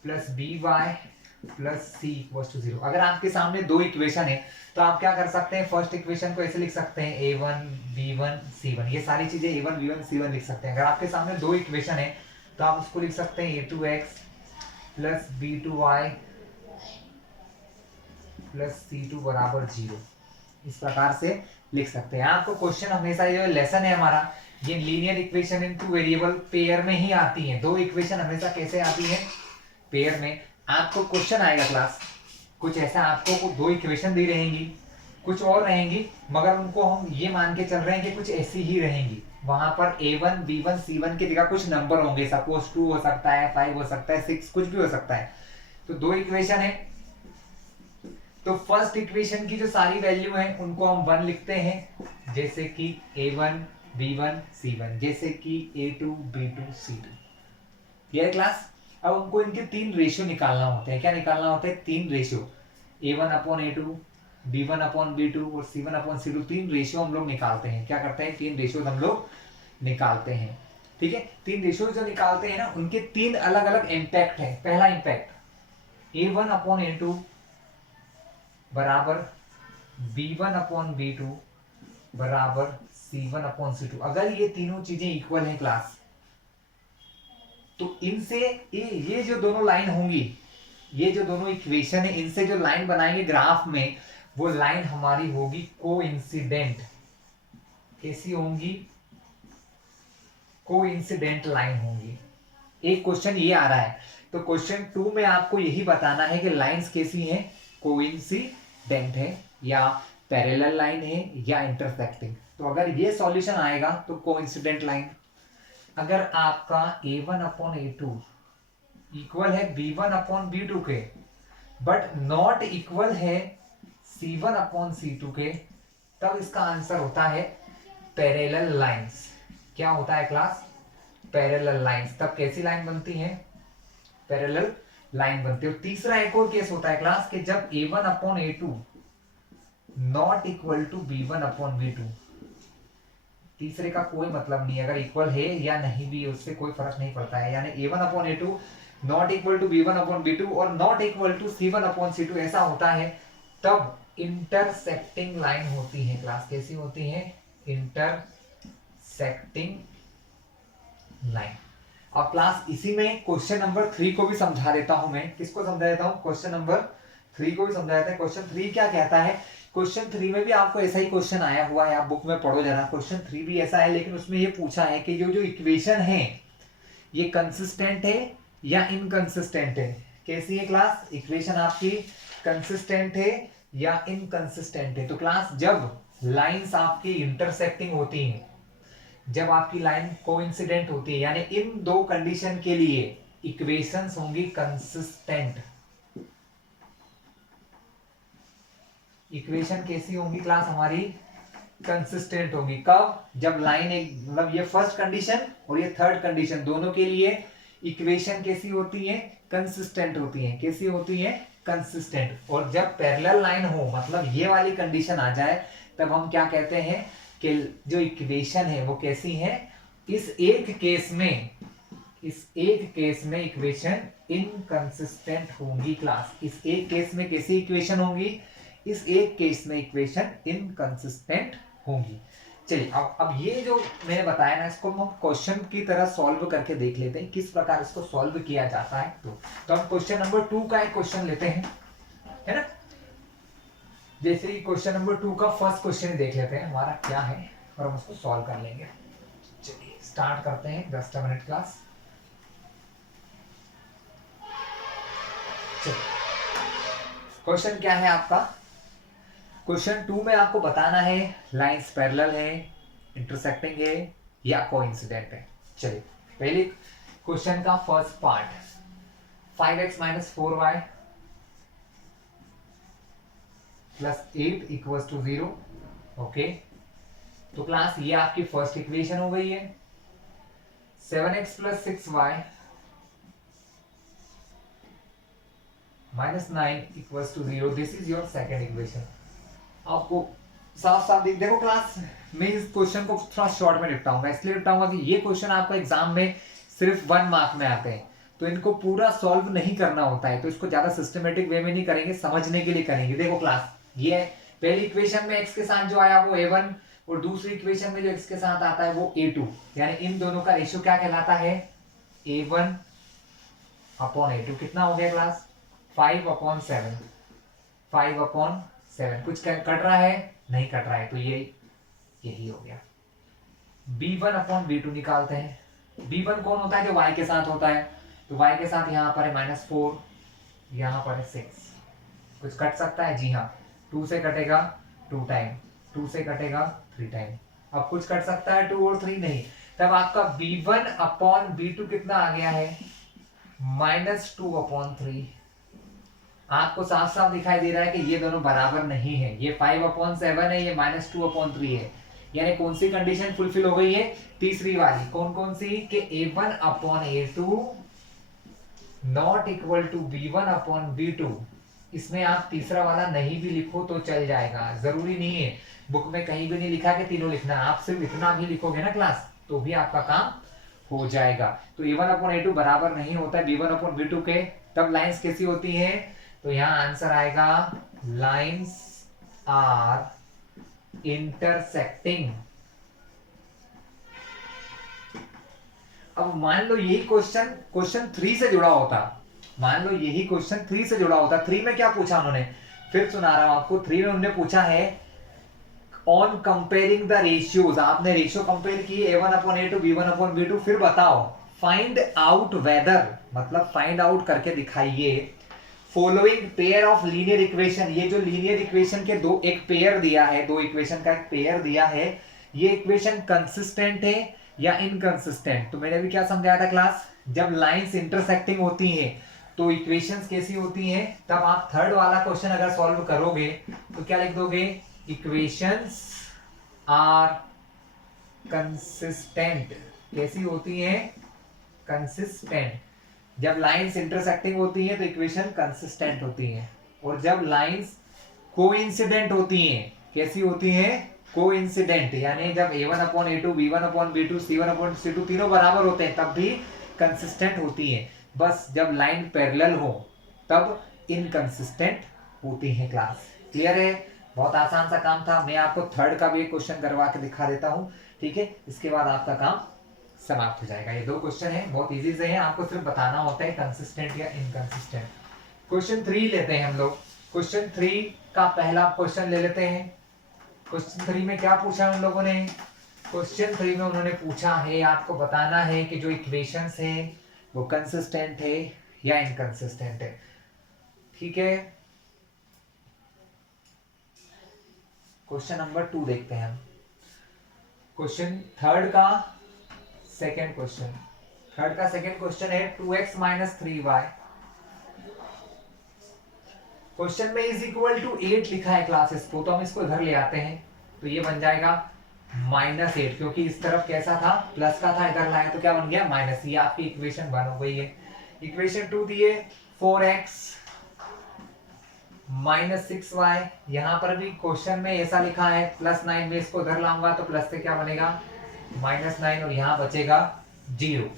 plus by plus c equals to 0। अगर आपके सामने दो इक्वेशन है तो आप क्या कर सकते हैं, फर्स्ट इक्वेशन को ऐसे लिख सकते हैं a1 b1 c1, ये सारी चीजें a1 b1 c1 लिख सकते हैं। अगर आपके सामने दो इक्वेशन है तो आप उसको लिख सकते हैं a2x plus b2y plus c2 बराबर 0, इस प्रकार से लिख सकते हैं। आपको क्वेश्चन हमेशा, ये लेसन है हमारा, ये लीनियर इक्वेशन इन 2 वेरिएबल पेयर में ही आती हैं। दो इक्वेशन हमेशा कैसे आती है, पेयर में। आपको क्वेश्चन आएगा क्लास, कुछ ऐसा आपको दो इक्वेशन दी रहेंगी, कुछ और रहेंगी, मगर उनको हम ये मान के चल रहे हैं कि कुछ ऐसी ही रहेंगी। वहां पर a1 b1 c1 की जगह कुछ नंबर होंगे, सपोज 2 हो सकता है, 5 हो सकता है, 6 कुछ भी हो सकता है। तो दो इक्वेशन है, तो फर्स्ट इक्वेशन की जो सारी वैल्यू है उनको हम 1 लिखते हैं, जैसे कि a1 b1 c1, जैसे कि a2 b2 c2। Clear class. अब हमको इनके 3 रेशियो निकालना होते हैं। क्या निकालना होता है, 3 ratio, a1 upon a2, b1 upon b2 और c1 अपॉन c2, 3 रेशियो हम लोग निकालते हैं। क्या करते हैं, 3 रेशियो हम लोग निकालते हैं। ठीक है, 3 रेशियो जो निकालते हैं ना, उनके 3 अलग अलग इंपैक्ट है। पहला इंपैक्ट A1 अपॉन A2 बराबर B1 अपॉन B2 बराबर C1 अपॉन C2। अगर ये तीनों चीजें इक्वल हैं क्लास, तो इनसे ये जो दोनों लाइन होंगी, ये जो दोनों इक्वेशन है, इनसे जो लाइन बनाएंगे ग्राफ में, वो लाइन हमारी होगी कोइंसिडेंट। कैसी होंगी? कोइंसिडेंट लाइन होंगी। एक क्वेश्चन ये आ रहा है, तो क्वेश्चन 2 में आपको यही बताना है कि लाइंस कैसी हैं, कोइंसिडेंट है या पैरेलल लाइन है या इंटरसेक्टिंग। तो अगर ये सॉल्यूशन आएगा तो कोइंसिडेंट लाइन। अगर आपका A1 अपॉन A2 इक्वल है B1 अपॉन B2 के, बट नॉट इक्वल है C1 अपॉन C2 के, तब इसका आंसर होता है पैरेलल लाइंस। क्या होता है क्लास? Parallel lines. तब कैसी लाइन बनती है? पैरेलल लाइन बनती है। और तीसरा एक और केस होता है क्लास कि जब A1 upon A2 not equal to B1 upon B2। तीसरे का कोई मतलब नहीं, अगर इक्वल है या नहीं भी उससे कोई फर्क नहीं पड़ता है। यानी A1 upon A2 not equal to B1 upon B2 और not equal to C1 upon C2 ऐसा होता है, तब इंटरसेक्टिंग लाइन होती है क्लास। कैसी होती है? Intersecting line. अब क्लास इसी में क्वेश्चन नंबर 3 को भी समझा देता हूं मैं। किसको समझा देता हूं? क्वेश्चन नंबर 3 को भी समझा देता है। क्वेश्चन 3 क्या कहता है? क्वेश्चन 3 में भी आपको ऐसा ही क्वेश्चन आया हुआ है, आप बुक में पढ़ो जरा। क्वेश्चन 3 भी ऐसा है, लेकिन उसमें ये पूछा है कि जो इक्वेशन है ये कंसिस्टेंट है या इनकंसिस्टेंट है। कैसी है क्लास? इक्वेशन आपकी कंसिस्टेंट है या इनकंसिस्टेंट है। तो क्लास जब लाइंस आपकी इंटरसेक्टिंग होती हैं, जब आपकी लाइन कोइंसिडेंट होती है, यानी इन दो कंडीशन के लिए इक्वेशंस होंगी कंसिस्टेंट। इक्वेशन कैसी होंगी क्लास? हमारी कंसिस्टेंट होगी। कब? जब लाइन एक, मतलब ये फर्स्ट कंडीशन और ये थर्ड कंडीशन, दोनों के लिए इक्वेशन कैसी होती है? कंसिस्टेंट होती है। कैसी होती है? कंसिस्टेंट। और जब पैरेलल लाइन हो, मतलब ये वाली कंडीशन आ जाए, तब हम क्या कहते हैं कि जो इक्वेशन है वो कैसी है? इस एक केस में इक्वेशन इनकंसिस्टेंट होंगी क्लास। इस एक केस में कैसी इक्वेशन होंगी? इस एक केस में इक्वेशन इनकंसिस्टेंट होंगी। चलिए अब ये जो मैंने बताया ना, इसको हम क्वेश्चन की तरह सॉल्व करके देख लेते हैं किस प्रकार इसको सॉल्व किया जाता है। तो हम क्वेश्चन नंबर 2 का एक क्वेश्चन लेते हैं, है ना। जैसे कि क्वेश्चन नंबर 2 का फर्स्ट क्वेश्चन देख लेते हैं हमारा क्या है, और हम उसको सॉल्व कर लेंगे। चलिए स्टार्ट करते हैं 10 मिनट क्लास। क्वेश्चन क्या है आपका? क्वेश्चन 2 में आपको बताना है लाइंस पैरेलल है, इंटरसेक्टिंग है या कोइंसिडेंट है। चलिए पहले क्वेश्चन का first part, 5x minus 4y plus 8 equals to 0। Okay, तो क्लास ये आपकी फर्स्ट इक्वेशन हो गई है। 7x plus 6y minus 9 equals to 0, this is your second equation. आपको साफ साफ देखो क्लास, मैं इस क्वेश्चन को थोड़ा शॉर्ट में निपटाऊंगा। इसलिए निपटाऊंगा कि ये क्वेश्चन आपका एग्जाम में सिर्फ 1 मार्क में आते हैं, तो इनको पूरा सॉल्व नहीं करना होता है, तो इसको ज्यादा सिस्टमेटिक वे में नहीं करेंगे, समझने के लिए करेंगे। देखो क्लास, ये पहली इक्वेशन में x के साथ जो आया वो a1 और दूसरी इक्वेशन में जो x के साथ आता है वो a2, यानी इन दोनों का रेशियो क्या कहलाता है? a1 upon a2। कितना हो गया क्लास? 5/7। 5/7। कुछ कट रहा है? नहीं कट रहा है, तो ये यही हो गया। b1 अपॉन b2 निकालते हैं। b1 कौन होता है? जो y के साथ होता है, तो y के साथ यहाँ पर है -4, यहाँ पर है 6। कुछ कट सकता है? जी हाँ, 2 से कटेगा 2 टाइम, 2 से कटेगा 3 टाइम। अब कुछ कट सकता है 2 और 3? नहीं। तब आपका b1 अपॉन b2 कितना आ गया है? -2/3। आपको साफ साफ दिखाई दे रहा है कि ये दोनों बराबर नहीं है। ये 5/7 है, ये -2/3 है। यानी कौन सी कंडीशन फुलफिल हो गई है? तीसरी वाली। कौन कौन सी? कि a1 upon a2 not equal to b1 upon b2। इसमें आप तीसरा वाला नहीं भी लिखो तो चल जाएगा, जरूरी नहीं है बुक में कहीं भी नहीं लिखा कि तीनों लिखना। आप सिर्फ इतना भी लिखोगे ना क्लास, तो भी आपका काम हो जाएगा। तो a1 अपॉन a2 बराबर नहीं होता है b1 अपॉन b2 के, तब लाइंस कैसी होती हैं? तो यहाँ आंसर आएगा लाइंस आर इंटरसेक्टिंग। अब मान लो यही क्वेश्चन 3 से जुड़ा होता, मान लो यही क्वेश्चन 3 से जुड़ा होता। 3 में क्या पूछा उन्होंने, फिर सुना रहा हूं आपको। 3 में उन्होंने पूछा है ऑन कंपेयरिंग द रेशियोज, आपने रेशियो कंपेयर किए A1/A2 B1/B2, फिर बताओ फाइंड आउट वेदर, मतलब फाइंड आउट करके दिखाइए following pair of linear equation, ये जो लीनियर इक्वेशन के दो एक पेयर दिया है, दो इक्वेशन का एक पेयर दिया है, ये इक्वेशन कंसिस्टेंट है या इनकंसिस्टेंट। तो मैंने भी क्या समझाया था क्लास, जब लाइंस इंटरसेक्टिंग होती हैं तो इक्वेशंस कैसी होती हैं, तब आप थर्ड वाला क्वेश्चन अगर सॉल्व करोगे तो क्या लिख दोगे, इक्वेशंस आर कंसिस्टेंट। कैसी होती हैं, कंसिस्टेंट। जब लाइंस इंटरसेक्टिंग होती हैं तो इक्वेशन कंसिस्टेंट होती हैं, और जब लाइंस कोइंसिडेंट होती हैं, कैसी होती हैं, कोइंसिडेंट, यानी जब A1/A2 B1/B2 C1/C2 तीनों बराबर होते हैं तब भी कंसिस्टेंट होती हैं। बस जब लाइन पैरेलल हो तब इनकंसिस्टेंट होती हैं। क्लास क्लियर है? बहुत आसान सा काम था। मैं आपको थर्ड का भी एक क्वेश्चन करवा के दिखा देता हूं, ठीक है? इसके बाद आपका काम समाप्त हो जाएगा। ये दो क्वेश्चन है, बहुत इजी से है, आपको सिर्फ बताना होता है कंसिस्टेंट या इनकंसिस्टेंट। क्वेश्चन 3 लेते हैं हम लोग। क्वेश्चन 3 का पहला क्वेश्चन ले लेते हैं। क्वेश्चन 3 में क्या पूछा उन लोगों ने, क्वेश्चन 3 में उन्होंने पूछा है आपको बताना है कि जो इक्वेशंस है वो कंसिस्टेंट है या इनकंसिस्टेंट है, ठीक है? क्वेश्चन नंबर 2 देखते हैं हम। क्वेश्चन थर्ड का सेकेंड क्वेश्चन, थर्ड का सेकेंड क्वेश्चन है 2x - 3y। क्वेश्चन में इज इक्वल टू 8 लिखा है क्लासेस को, तो हम इसको इधर ले आते हैं, तो ये बन जाएगा -8, क्योंकि इस तरफ कैसा था, प्लस का था, इधर लाया तो क्या बन गया, माइनस। ये आपकी इक्वेशन 1 हो गई है। इक्वेशन 2 दिए 4x - 6y, यहां पर भी क्वेश्चन में ऐसा लिखा है +9 में, इसको इधर लाऊंगा तो प्लस से क्या बनेगा, -9, और यहाँ बचेगा 0।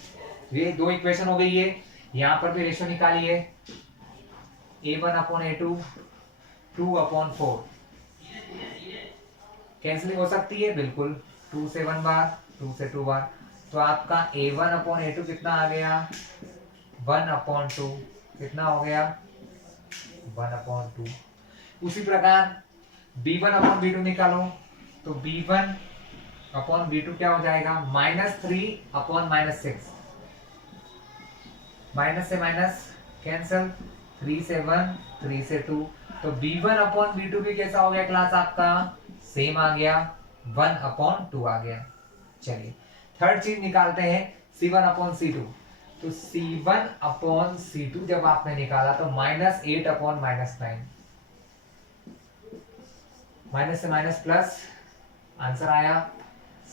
ये दो इक्वेशन हो गई है। यहाँ पर भी रेशियो निकालिए, A1/A2 2/4, कैंसिलिंग हो सकती है बिल्कुल, 2 से 1 बार, 2 से 2 बार, तो आपका A1/A2 कितना आ गया, 1/2, कितना हो गया, 1/2। उसी प्रकार B1/B2 निकालो, तो B1/B2 क्या हो जाएगा, -3/-6, माइनस से माइनस कैंसल, 3 से 1, 3 से 2, तो B1/B2 भी कैसा हो गया क्लास आपका, सेम आ गया, 1/2 आ गया। चलिए थर्ड चीज निकालते हैं, C1/C2। तो C1/C2 जब आपने निकाला तो -8/-9, माइनस से माइनस प्लस, आंसर आया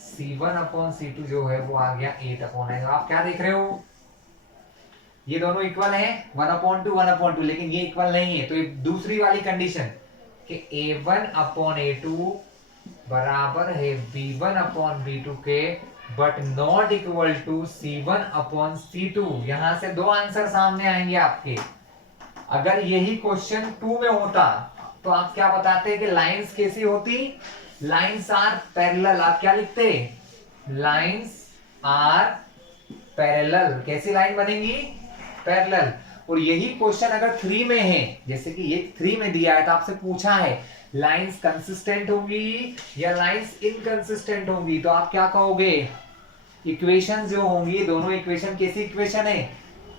C1/C2 जो है वो आ गया 8/9। आप क्या देख रहे हो, ये दोनों इक्वल हैं, 1/2 1/2, लेकिन ये इक्वल नहीं है। तो ये दूसरी वाली कंडीशन कि A1/A2 बराबर है B1/B2 के, but not equal to C1/C2। यहां से दो आंसर सामने आएंगे आपके। अगर यही क्वेश्चन 2 में होता तो आप क्या बताते कि लाइंस कैसी होती, लाइंस आर पैरेलल। आप क्या लिखते, लाइंस आर पैरेलल। कैसी लाइन बनेंगी, पैरेलल। और यही क्वेश्चन अगर 3 में है, जैसे कि ये 3 में दिया है, तो आपसे पूछा है लाइंस कंसिस्टेंट होंगी या लाइंस इनकंसिस्टेंट होंगी, तो आप क्या कहोगे, इक्वेशन जो होंगी, दोनों इक्वेशन कैसी इक्वेशन है,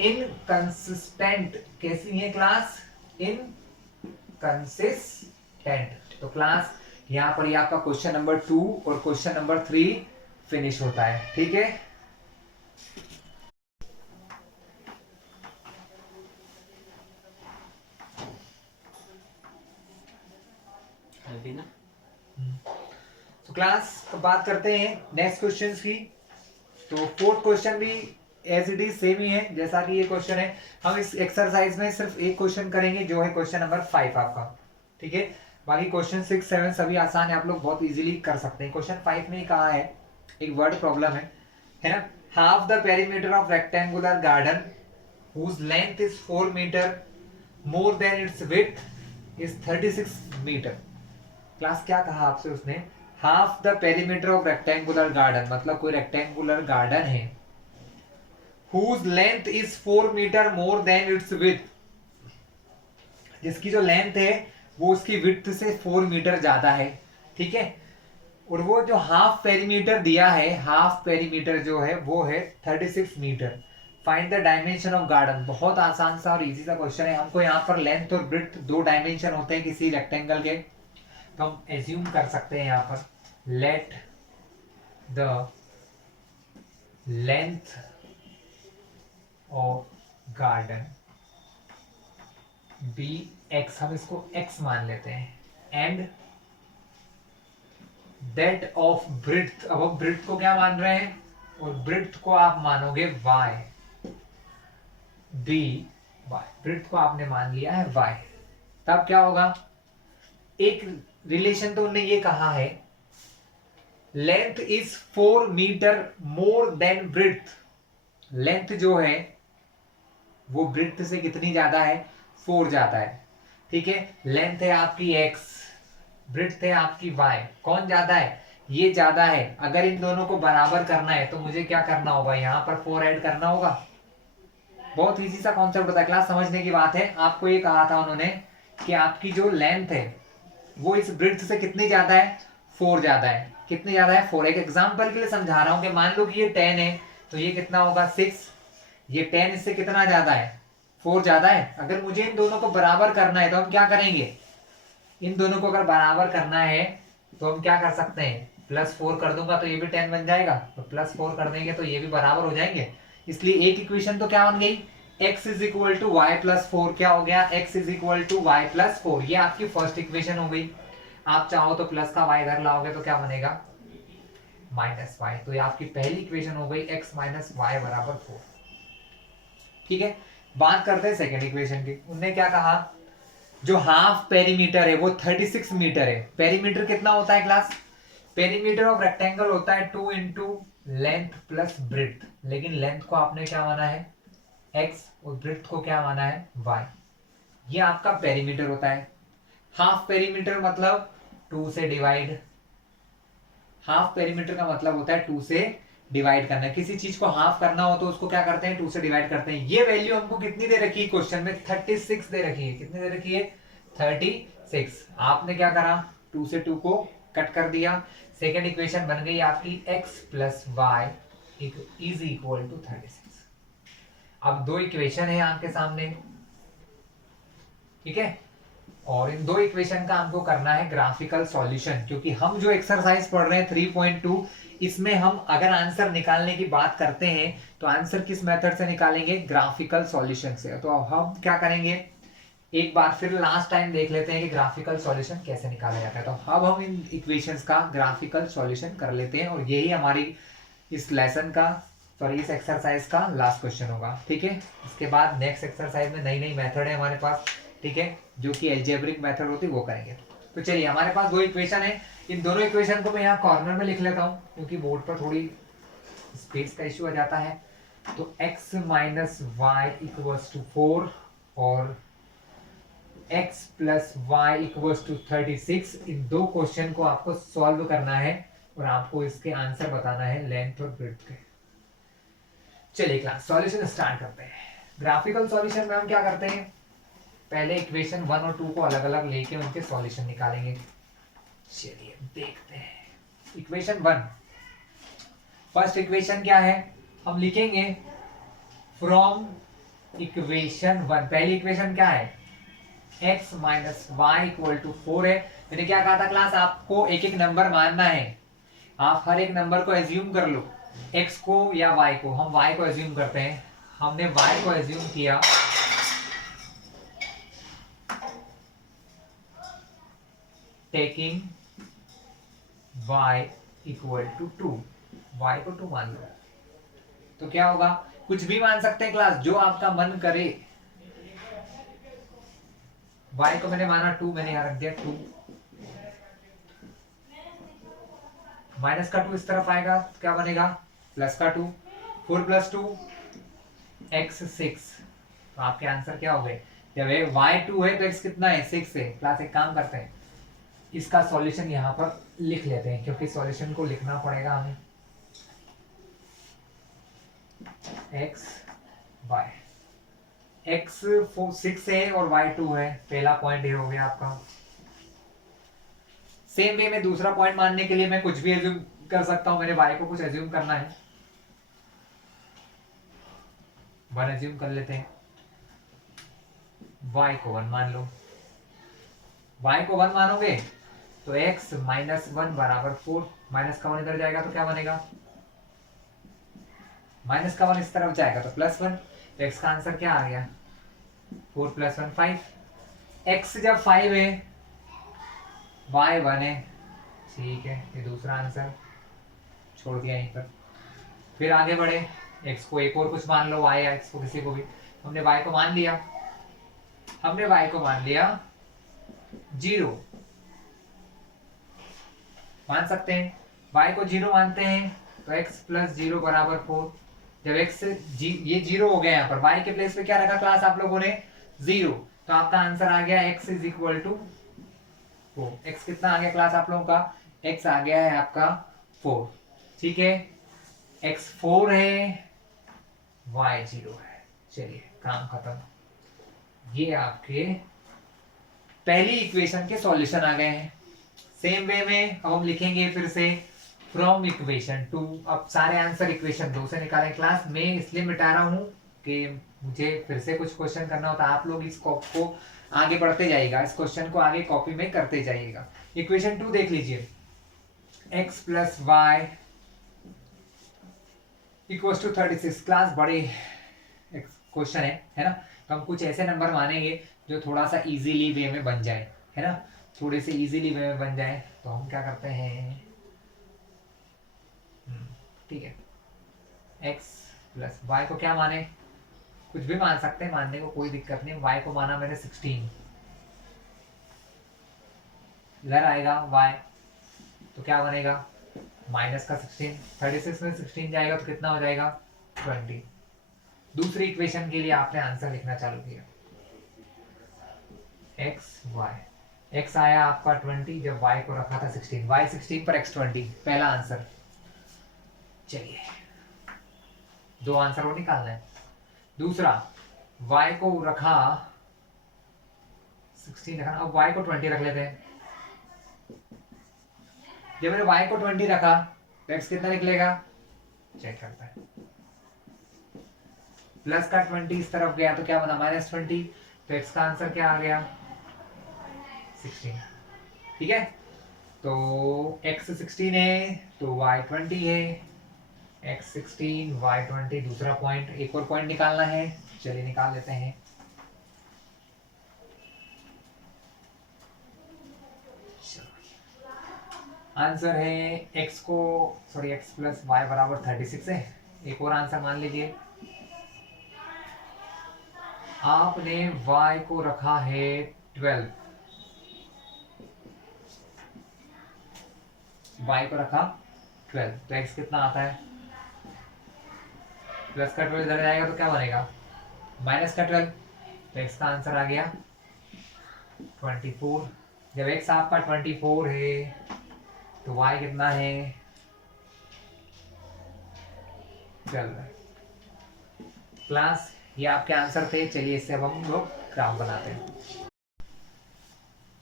इनकंसिस्टेंट। कैसी है क्लास, इनकंसिस्टेंट। तो क्लास यहां पर ये आपका क्वेश्चन नंबर 2 और क्वेश्चन नंबर 3 फिनिश होता है, ठीक है? ना तो क्लास बात करते हैं नेक्स्ट क्वेश्चन की। तो फोर्थ क्वेश्चन भी एज इट इज सेम ही है जैसा कि ये क्वेश्चन है। हम इस एक्सरसाइज में सिर्फ एक क्वेश्चन करेंगे जो है क्वेश्चन नंबर 5 आपका, ठीक है? बाकी क्वेश्चन 6 7 सभी आसान है, आप लोग बहुत इजीली कर सकते हैं। क्वेश्चन 5 में कहा है, एक वर्ड प्रॉब्लम है ना, half the perimeter of rectangular garden whose length is 4 meter more than its width is 36 meter. Class क्या कहा आपसे उसने? Half the perimeter of rectangular garden, मतलब कोई रेक्टेंगुलर गार्डन है whose length is 4 meter more than its width, जिसकी जो length है वो उसकी विड्थ से 4 मीटर ज्यादा है, ठीक है। और वो जो हाफ पेरीमीटर दिया है, हाफ पेरीमीटर जो है वो है 36 metre. Find the dimension of garden. बहुत आसान सा और इजी सा क्वेश्चन है। हमको यहाँ पर लेंथ और ब्रेड्थ दो डायमेंशन होते हैं किसी रेक्टेंगल के, तो हम एज्यूम कर सकते हैं यहाँ पर let the length of garden be X, हम इसको एक्स मान लेते हैं, एंड दैट ऑफ ब्रेड्थ। अब हम ब्रेड्थ को क्या मान रहे हैं, और ब्रेड्थ को आप मानोगे वाई, बी वाई, ब्रेड्थ को आपने मान लिया है वाई। तब क्या होगा, एक रिलेशन तो उन्होंने ये कहा है length is 4 metre more than breadth. Length जो है वो ब्रेड्थ से कितनी ज्यादा है, 4 ज्यादा है, ठीक है। लेंथ है आपकी x, ब्रेड्थ है आपकी y, कौन ज्यादा है, ये ज्यादा है। अगर इन दोनों को बराबर करना है तो मुझे क्या करना होगा, यहाँ पर 4 ऐड करना होगा। बहुत इजी सा कॉन्सेप्ट होता है क्लास, समझने की बात है। आपको ये कहा था उन्होंने कि आपकी जो लेंथ है वो इस ब्रेड्थ से कितनी ज्यादा है, 4 ज्यादा है। कितनी ज्यादा है, 4। एक एग्जांपल के लिए समझा रहा हूं कि मान लो कि ये 10 है तो ये कितना होगा 6, ये 10 इससे कितना ज्यादा है, 4 ज्यादा है। अगर मुझे इन दोनों को बराबर करना है तो हम क्या करेंगे, इन दोनों को अगर बराबर करना है तो हम क्या कर सकते हैं, +4 कर दूंगा तो ये भी 10 बन जाएगा, तो +4 कर देंगे तो ये भी बराबर हो जाएंगे। इसलिए एक इक्वेशन तो क्या बन गई, x is equal to Y plus 4। क्या हो गया, x is equal to Y plus 4। ये आपकी फर्स्ट इक्वेशन हो गई। आप चाहो तो प्लस का y इधर लाओगे तो क्या बनेगा, -y। तो ये आपकी पहली इक्वेशन हो गई x माइनस वाई बराबर 4, ठीक है। बात करते हैं सेकेंड इक्वेशन की। उनने क्या कहा, जो हाफ पेरीमीटर है वो 36 मीटर है। पेरीमीटर कितना होता है क्लास, पेरीमीटर ऑफ रेक्टेंगल होता है 2 इंटू लेंथ प्लस ब्रेड्थ, लेकिन लेंथ को आपने क्या माना है x और ब्रेड्थ को क्या माना है y। ये आपका पेरीमीटर होता है। हाफ पेरीमीटर मतलब 2 से डिवाइड, हाफ पेरीमीटर का मतलब होता है 2 से डिवाइड करना। किसी चीज को हाफ करना हो तो उसको क्या करते हैं, 2 से डिवाइड करते हैं। ये वैल्यू हमको कितनी दे रखी है क्वेश्चन में, 36 दे रखी है। कितनी दे रखी है, 36। आपने क्या करा, 2 से 2 को कट कर दिया। सेकेंड इक्वेशन बन गई आपकी x plus Y is equal to 36। अब दो इक्वेशन है आपके सामने, ठीक है। और इन दो इक्वेशन का हमको करना है ग्राफिकल सॉल्यूशन, क्योंकि हम जो एक्सरसाइज पढ़ रहे हैं 3.2, इसमें हम अगर आंसर निकालने की बात करते हैं तो आंसर किस मेथड से निकालेंगे, ग्राफिकल सॉल्यूशन से। तो अब हम क्या करेंगे, एक बार फिर लास्ट टाइम देख लेते हैं कि ग्राफिकल सॉल्यूशन कैसे निकाला जाता है। तो अब हम इन इक्वेशंस का ग्राफिकल सॉल्यूशन कर लेते हैं, और यही हमारी इस लेसन का, सॉरी इस एक्सरसाइज का लास्ट क्वेश्चन होगा, ठीक है। इसके बाद नेक्स्ट एक्सरसाइज में नई नई मेथड है हमारे पास, ठीक है, जो कि एल्जेब्रिक मेथड होती है वो करेंगे। तो चलिए, हमारे पास दो इक्वेशन है। इन दोनों इक्वेशन को मैं यहाँ कॉर्नर में लिख लेता हूँ क्योंकि बोर्ड पर थोड़ी स्पेस का इश्यू आ जाता है। तो x minus Y equals to 4 और x plus Y equals to 36। इन दो क्वेश्चन को आपको सॉल्व करना है और आपको इसके आंसर बताना है लेंथ और ब्रेड्थ के। चलिए क्लास, सॉल्यूशन स्टार्ट करते हैं। ग्राफिकल सॉल्यूशन में हम क्या करते हैं, पहले इक्वेशन 1 और 2 को अलग अलग लेके उनके सॉल्यूशन निकालेंगे। चलिए देखते हैं। इक्वेशन 1, फर्स्ट इक्वेशन क्या है, हम लिखेंगे फ्रॉम इक्वेशन 1। पहली इक्वेशन क्या है, x minus Y equal to 4 है। मैंने क्या कहा था क्लास, आपको एक एक नंबर मानना है। आप हर एक नंबर को एज्यूम कर लो, x को या y को। हम y को एज्यूम करते हैं। हमने y को एज्यूम किया, taking y equal to 2, y को 2 मान लो। तो क्या होगा, कुछ भी मान सकते हैं क्लास, जो आपका मन करे। y को मैंने माना 2, मैंने यहां रख दिया 2। माइनस का 2 इस तरफ आएगा, क्या बनेगा, प्लस का 2। 4 प्लस 2 x 6, तो आपके आंसर क्या हो गए? जब y2 है तो x कितना है? 6 है। क्लास एक काम करते हैं, इसका सॉल्यूशन यहाँ पर लिख लेते हैं क्योंकि सॉल्यूशन को लिखना पड़ेगा हमें। x y, x 6 है और y2 है, पहला पॉइंट ये हो गया आपका। सेम वे में दूसरा पॉइंट मानने के लिए मैं कुछ भी एज्यूम कर सकता हूं। मेरे y को कुछ एज्यूम करना है, 1 एज्यूम कर लेते हैं। y को 1 मान लो। y को 1 मानोगे तो x माइनस 1 बराबर 4। माइनस का 1 इधर जाएगा तो क्या बनेगा? माइनस का 1 इस तरफ जाएगा तो +1। तो x का आंसर क्या आ गया? 4 + 1 5। x जब 5 है, y 1 है, ठीक है, ये दूसरा आंसर छोड़ दिया यहीं पर। फिर आगे बढ़े, x को एक और कुछ मान लो, y या x को किसी को भी। हमने y को मान लिया, हमने y को मान लिया 0, मान सकते हैं। y को 0 मानते हैं तो x + 0 बराबर 4। जब x ये 0 हो गया, यहाँ पर y के प्लेस पे क्या रखा क्लास आप लोगों ने? 0। तो आपका आंसर आ गया x = 4। x कितना आ गया क्लास आप लोगों का? x आ गया है आपका 4। ठीक है, x 4 है, y 0 है। चलिए काम खत्म। ये आपके पहली इक्वेशन के सॉल्यूशन आ गए हैं। सेम वे में अब हम लिखेंगे फिर से फ्रॉम इक्वेशन 2। अब सारे आंसर इक्वेशन 2 से निकालें। क्लास में इसलिए मिटा रहा हूं कि मुझे फिर से कुछ क्वेश्चन करना होता है। आप लोग इस को आगे बढ़ते जाइएगा, इस क्वेश्चन को आगे कॉपी में करते जाइएगा। इक्वेशन 2 देख लीजिए, x + y = 36। क्लास बड़े क्वेश्चन है ना? तो हम कुछ ऐसे नंबर मानेंगे जो थोड़ा सा इजीली वे में बन जाए, है ना? थोड़े से इजीली वे में बन जाए। तो हम क्या करते हैं, ठीक है, x + y को क्या माने? कुछ भी मान सकते हैं, मानने को कोई दिक्कत नहीं। y को माना मैंने 16, इधर आएगा y तो क्या बनेगा? माइनस का 16, 36 में 16 जाएगा तो कितना हो जाएगा? 20। दूसरी इक्वेशन के लिए आपने आंसर लिखना चालू किया, x y, x आया आपका 20 जब y को रखा था 16, y 16 पर x 20, पहला आंसर। चलिए 2 आंसर वो निकालना है। दूसरा, y को रखा 16 रखा, अब y को 20 रख लेते हैं। जब मैंने y को 20 रखा तो x कितना निकलेगा? चेक करता है, प्लस का 20 इस तरफ गया तो क्या बना? -20। तो x का आंसर क्या आ गया? 16। ठीक है, तो x 16 है तो y 20 है, x 16 y 20। दूसरा पॉइंट, एक और पॉइंट निकालना है, चलिए निकाल लेते हैं। आंसर है x को x + y = 36 है। एक और आंसर मान लीजिए, आपने y को रखा है 12, y को रखा 12 तो x कितना आता है? प्लस का 12 इधर जाएगा तो क्या बनेगा? माइनस का 12। तो x का आंसर आ गया 24। जब x आपका 24 है तो y कितना है? 12 है। क्लास ये आपके आंसर थे। चलिए इससे अब हम लोग ग्राफ बनाते हैं।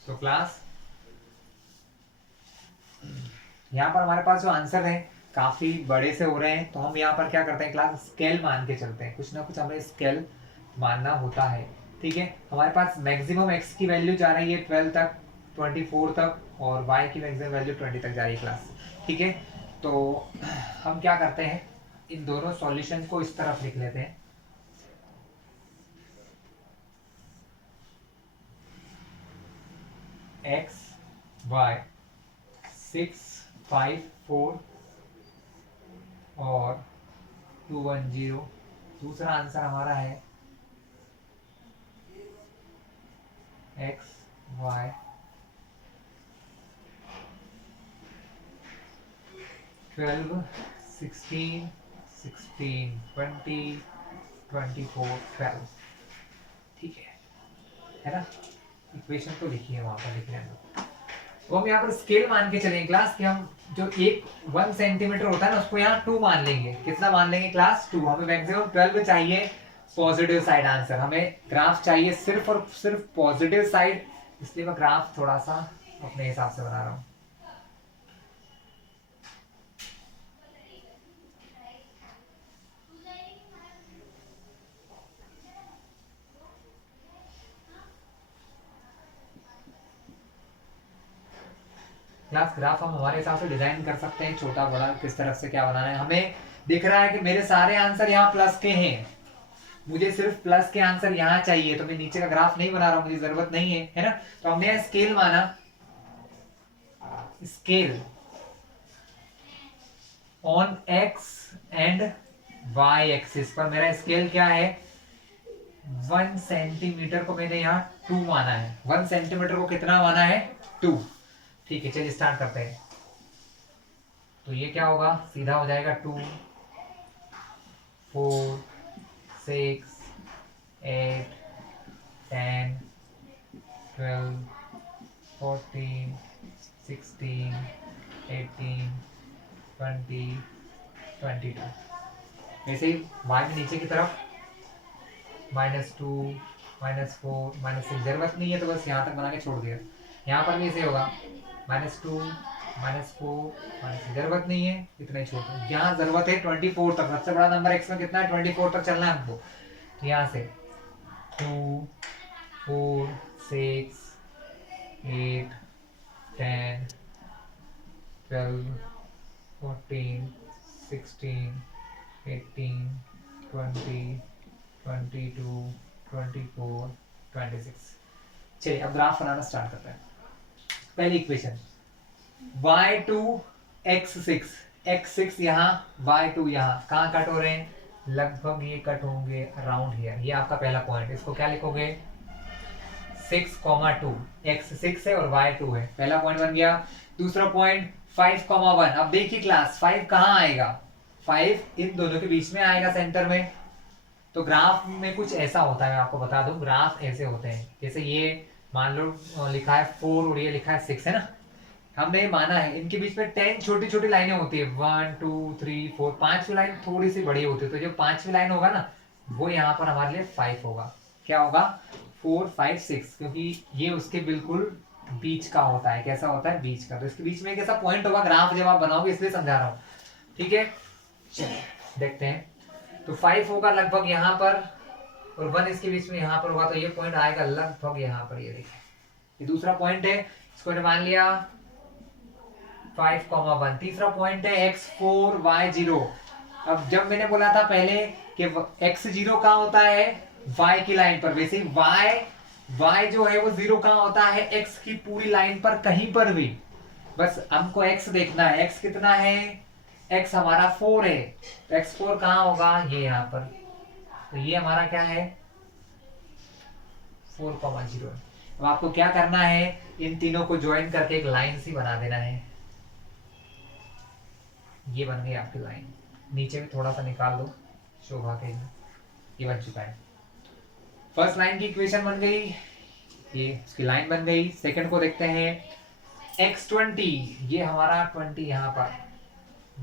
तो क्लास यहाँ पर हमारे पास जो आंसर है काफी बड़े से हो रहे हैं, तो हम यहाँ पर क्या करते हैं क्लास, स्केल मान के चलते हैं। कुछ ना कुछ हमें स्केल मानना होता है। ठीक है, हमारे पास मैक्सिमम x की वैल्यू जा रही है 12 तक, 24 तक, और y की मैक्सिमम वैल्यू 20 तक जा रही है क्लास। ठीक है, तो हम क्या करते हैं, इन दोनों सॉल्यूशन को इस तरफ लिख लेते हैं। x y 6 5 4 और 2 1 0। दूसरा आंसर हमारा है x y 12 16 16 20 24 12। ठीक है ना। इक्वेशन तो लिखी है वहां पर, लिख रहे हैं तो हम यहाँ पर स्केल मान के चलेंगे क्लास कि हम जो एक 1 सेंटीमीटर होता है ना उसको यहाँ 2 मान लेंगे। कितना मान लेंगे क्लास? 2। हमें मैक्सिमम 12 चाहिए पॉजिटिव साइड आंसर। हमें ग्राफ चाहिए सिर्फ और सिर्फ पॉजिटिव साइड, इसलिए मैं ग्राफ थोड़ा सा अपने हिसाब से बना रहा हूँ। क्लास ग्राफ हम हमारे हिसाब से डिजाइन कर सकते हैं, छोटा बड़ा किस तरफ से क्या बनाना है। हमें दिख रहा है कि मेरे सारे आंसर यहाँ प्लस के हैं, मुझे सिर्फ प्लस के आंसर यहाँ चाहिए, तो मैं नीचे का ग्राफ नहीं बना रहा हूँ, मुझे जरूरत नहीं है ना। तो हमने यहाँ स्केल माना, scale on X and Y axis पर मेरा स्केल क्या है? 1 सेंटीमीटर को मैंने यहाँ 2 माना है। 1 सेंटीमीटर को कितना माना है? 2। ठीक है, चलिए स्टार्ट करते हैं। तो ये क्या होगा? सीधा हो जाएगा 2 4 6 8 10 12 14 16 18 20 22। वैसे ही y में नीचे की तरफ -2 -4 -6 जरूरत नहीं है, तो बस यहाँ तक बना के छोड़ दिया। यहाँ पर भी ऐसे होगा -2 -4 -6 जरूरत नहीं है, इतना ही छोड़ दिया। यहाँ जरूरत है 24 तक, सबसे बड़ा नंबर x में कितना है? 24 तक चलना है हमको। तो यहाँ से 2 4 6 8 10 12 14 16 18 20 22 24 26। चलिए अब ग्राफ बनाना स्टार्ट करते हैं। पहली इक्वेशन y2 x6, x6 यहाँ y2 यहाँ, कहाँ कट हो रहे हैं? लगभग ये कट होंगे अराउंड हियर। ये आपका पहला पॉइंट, इसको क्या लिखोगे? 6,2 x6 है और y2 है, पहला पॉइंट बन गया। दूसरा पॉइंट 5,1। अब देखिए क्लास 5 कहाँ आएगा? 5 इन दोनों के बीच में आएगा, सेंटर में। तो ग्राफ में कुछ ऐसा होता है, मैं आपको बता दूं, ग्राफ ऐसे होते हैं। जैसे ये मान लो लिखा है 4 और ये लिखा है 6 है ना, हमने माना है इनके बीच में 10 छोटी छोटी लाइनें होती है, 1 2 3 4। पांचवी लाइन थोड़ी सी बड़ी होती है, तो जो पांचवी लाइन होगा ना वो यहाँ पर हमारे लिए 5 होगा। क्या होगा? 4 5 6, क्योंकि ये उसके बिल्कुल बीच का होता है। कैसा होता है? बीच का। तो इसके बीच में एक ऐसा पॉइंट होगा ग्राफ जब आप बनाओगे, इसलिए समझा रहा हूँ। ठीक है, देखते हैं। तो 5 होगा लगभग यहाँ पर और 1 इसके बीच में यहाँ पर होगा, तो ये पॉइंट आएगा लगभग यहाँ पर। ये देखिए, ये दूसरा पॉइंट है, इसको मान लिया 5,1। तीसरा पॉइंट है x4 y0। अब जब मैंने बोला था पहले कि x0 कहाँ होता है? y की लाइन पर। वैसे ही y जो है वो 0 कहाँ होता है? x की पूरी लाइन पर, कहीं पर भी। बस हमको x देखना है। x कितना है? x हमारा 4 है, तो x4 कहाँ होगा? ये यहाँ पर। तो ये हमारा क्या है? 4,0 है। अब आपको क्या करना है? इन तीनों को ज्वाइन करके एक लाइन सी बना देना है। ये बन गई आपकी लाइन। नीचे भी थोड़ा सा निकाल दो शोभा के लिए। ये बन चुका है। फर्स्ट लाइन की इक्वेशन बन गई, ये उसकी लाइन बन गई। सेकंड को देखते हैं, x20 ये हमारा 20 यहाँ पर,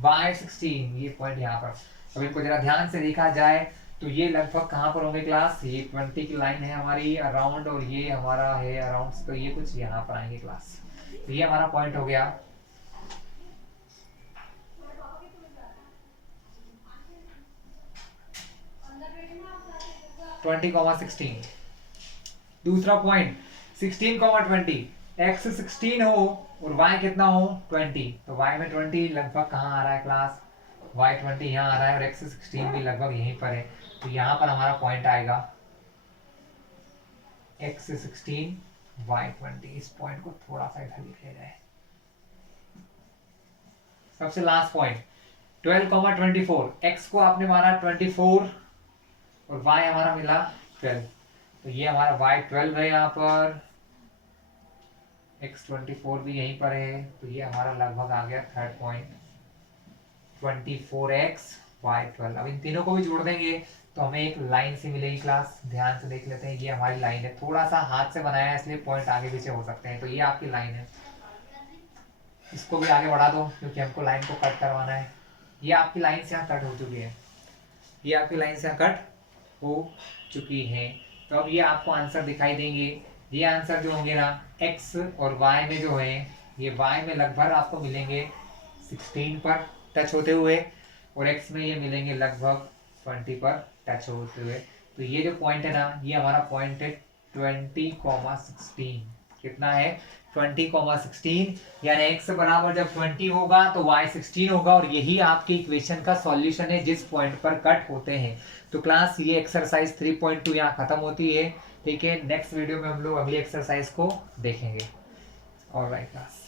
y16 ये पॉइंट यहाँ पर। अब इनको जरा ध्यान से देखा जाए तो ये लगभग कहाँ पर होंगे क्लास? ये 20 की लाइन है हमारी अराउंड, और ये हमारा है अराउंड, तो ये कुछ यहाँ पर आएंगे क्लास। तो ये हमारा पॉइंट हो गया। (20,16). दूसरा पॉइंट 16,20। x 16 हो और y कितना हो? 20। तो y में 20 लगभग कहाँ आ रहा है क्लास? y 20 यहाँ आ रहा है और x 16 भी लगभग यहीं पर है। तो यहाँ पर हमारा पॉइंट आएगा x 16 y 20। इस पॉइंट को थोड़ा सा इधर लिख लिया जाए। सबसे लास्ट पॉइंट 12,24। x को आपने माना 24 और y हमारा मिला 12। तो ये हमारा y 12 है यहाँ पर, x 24 भी यहीं पर है। तो ये हमारा लगभग आ गया थर्ड पॉइंट 24x y 12। अब इन तीनों को भी जोड़ देंगे तो हमें एक लाइन सी मिलेगी क्लास, ध्यान से देख लेते हैं। ये हमारी लाइन है, थोड़ा सा हाथ से बनाया है इसलिए पॉइंट आगे पीछे हो सकते हैं। तो ये आपकी लाइन है, इसको भी आगे बढ़ा दो क्योंकि हमको लाइन को कट करवाना है। ये आपकी लाइन से यहाँ कट हो चुकी है, ये आपकी लाइन से यहाँ कट हो चुकी है। तो अब ये आपको आंसर दिखाई देंगे। ये आंसर जो होंगे ना x और y में जो है, ये y में लगभग आपको मिलेंगे 16 पर टच होते हुए, और x में ये मिलेंगे लगभग 20 पर टच होते हुए। तो ये जो पॉइंट है ना, ये हमारा पॉइंट है 20,16। कितना है? 20,16। यानी x बराबर जब 20 होगा तो y 16 होगा, और यही आपकी इक्वेशन का सॉल्यूशन है जिस पॉइंट पर कट होते हैं। तो क्लास ये एक्सरसाइज 3.2 यहाँ खत्म होती है। ठीक है, नेक्स्ट वीडियो में हम लोग अगली एक्सरसाइज को देखेंगे। Alright class.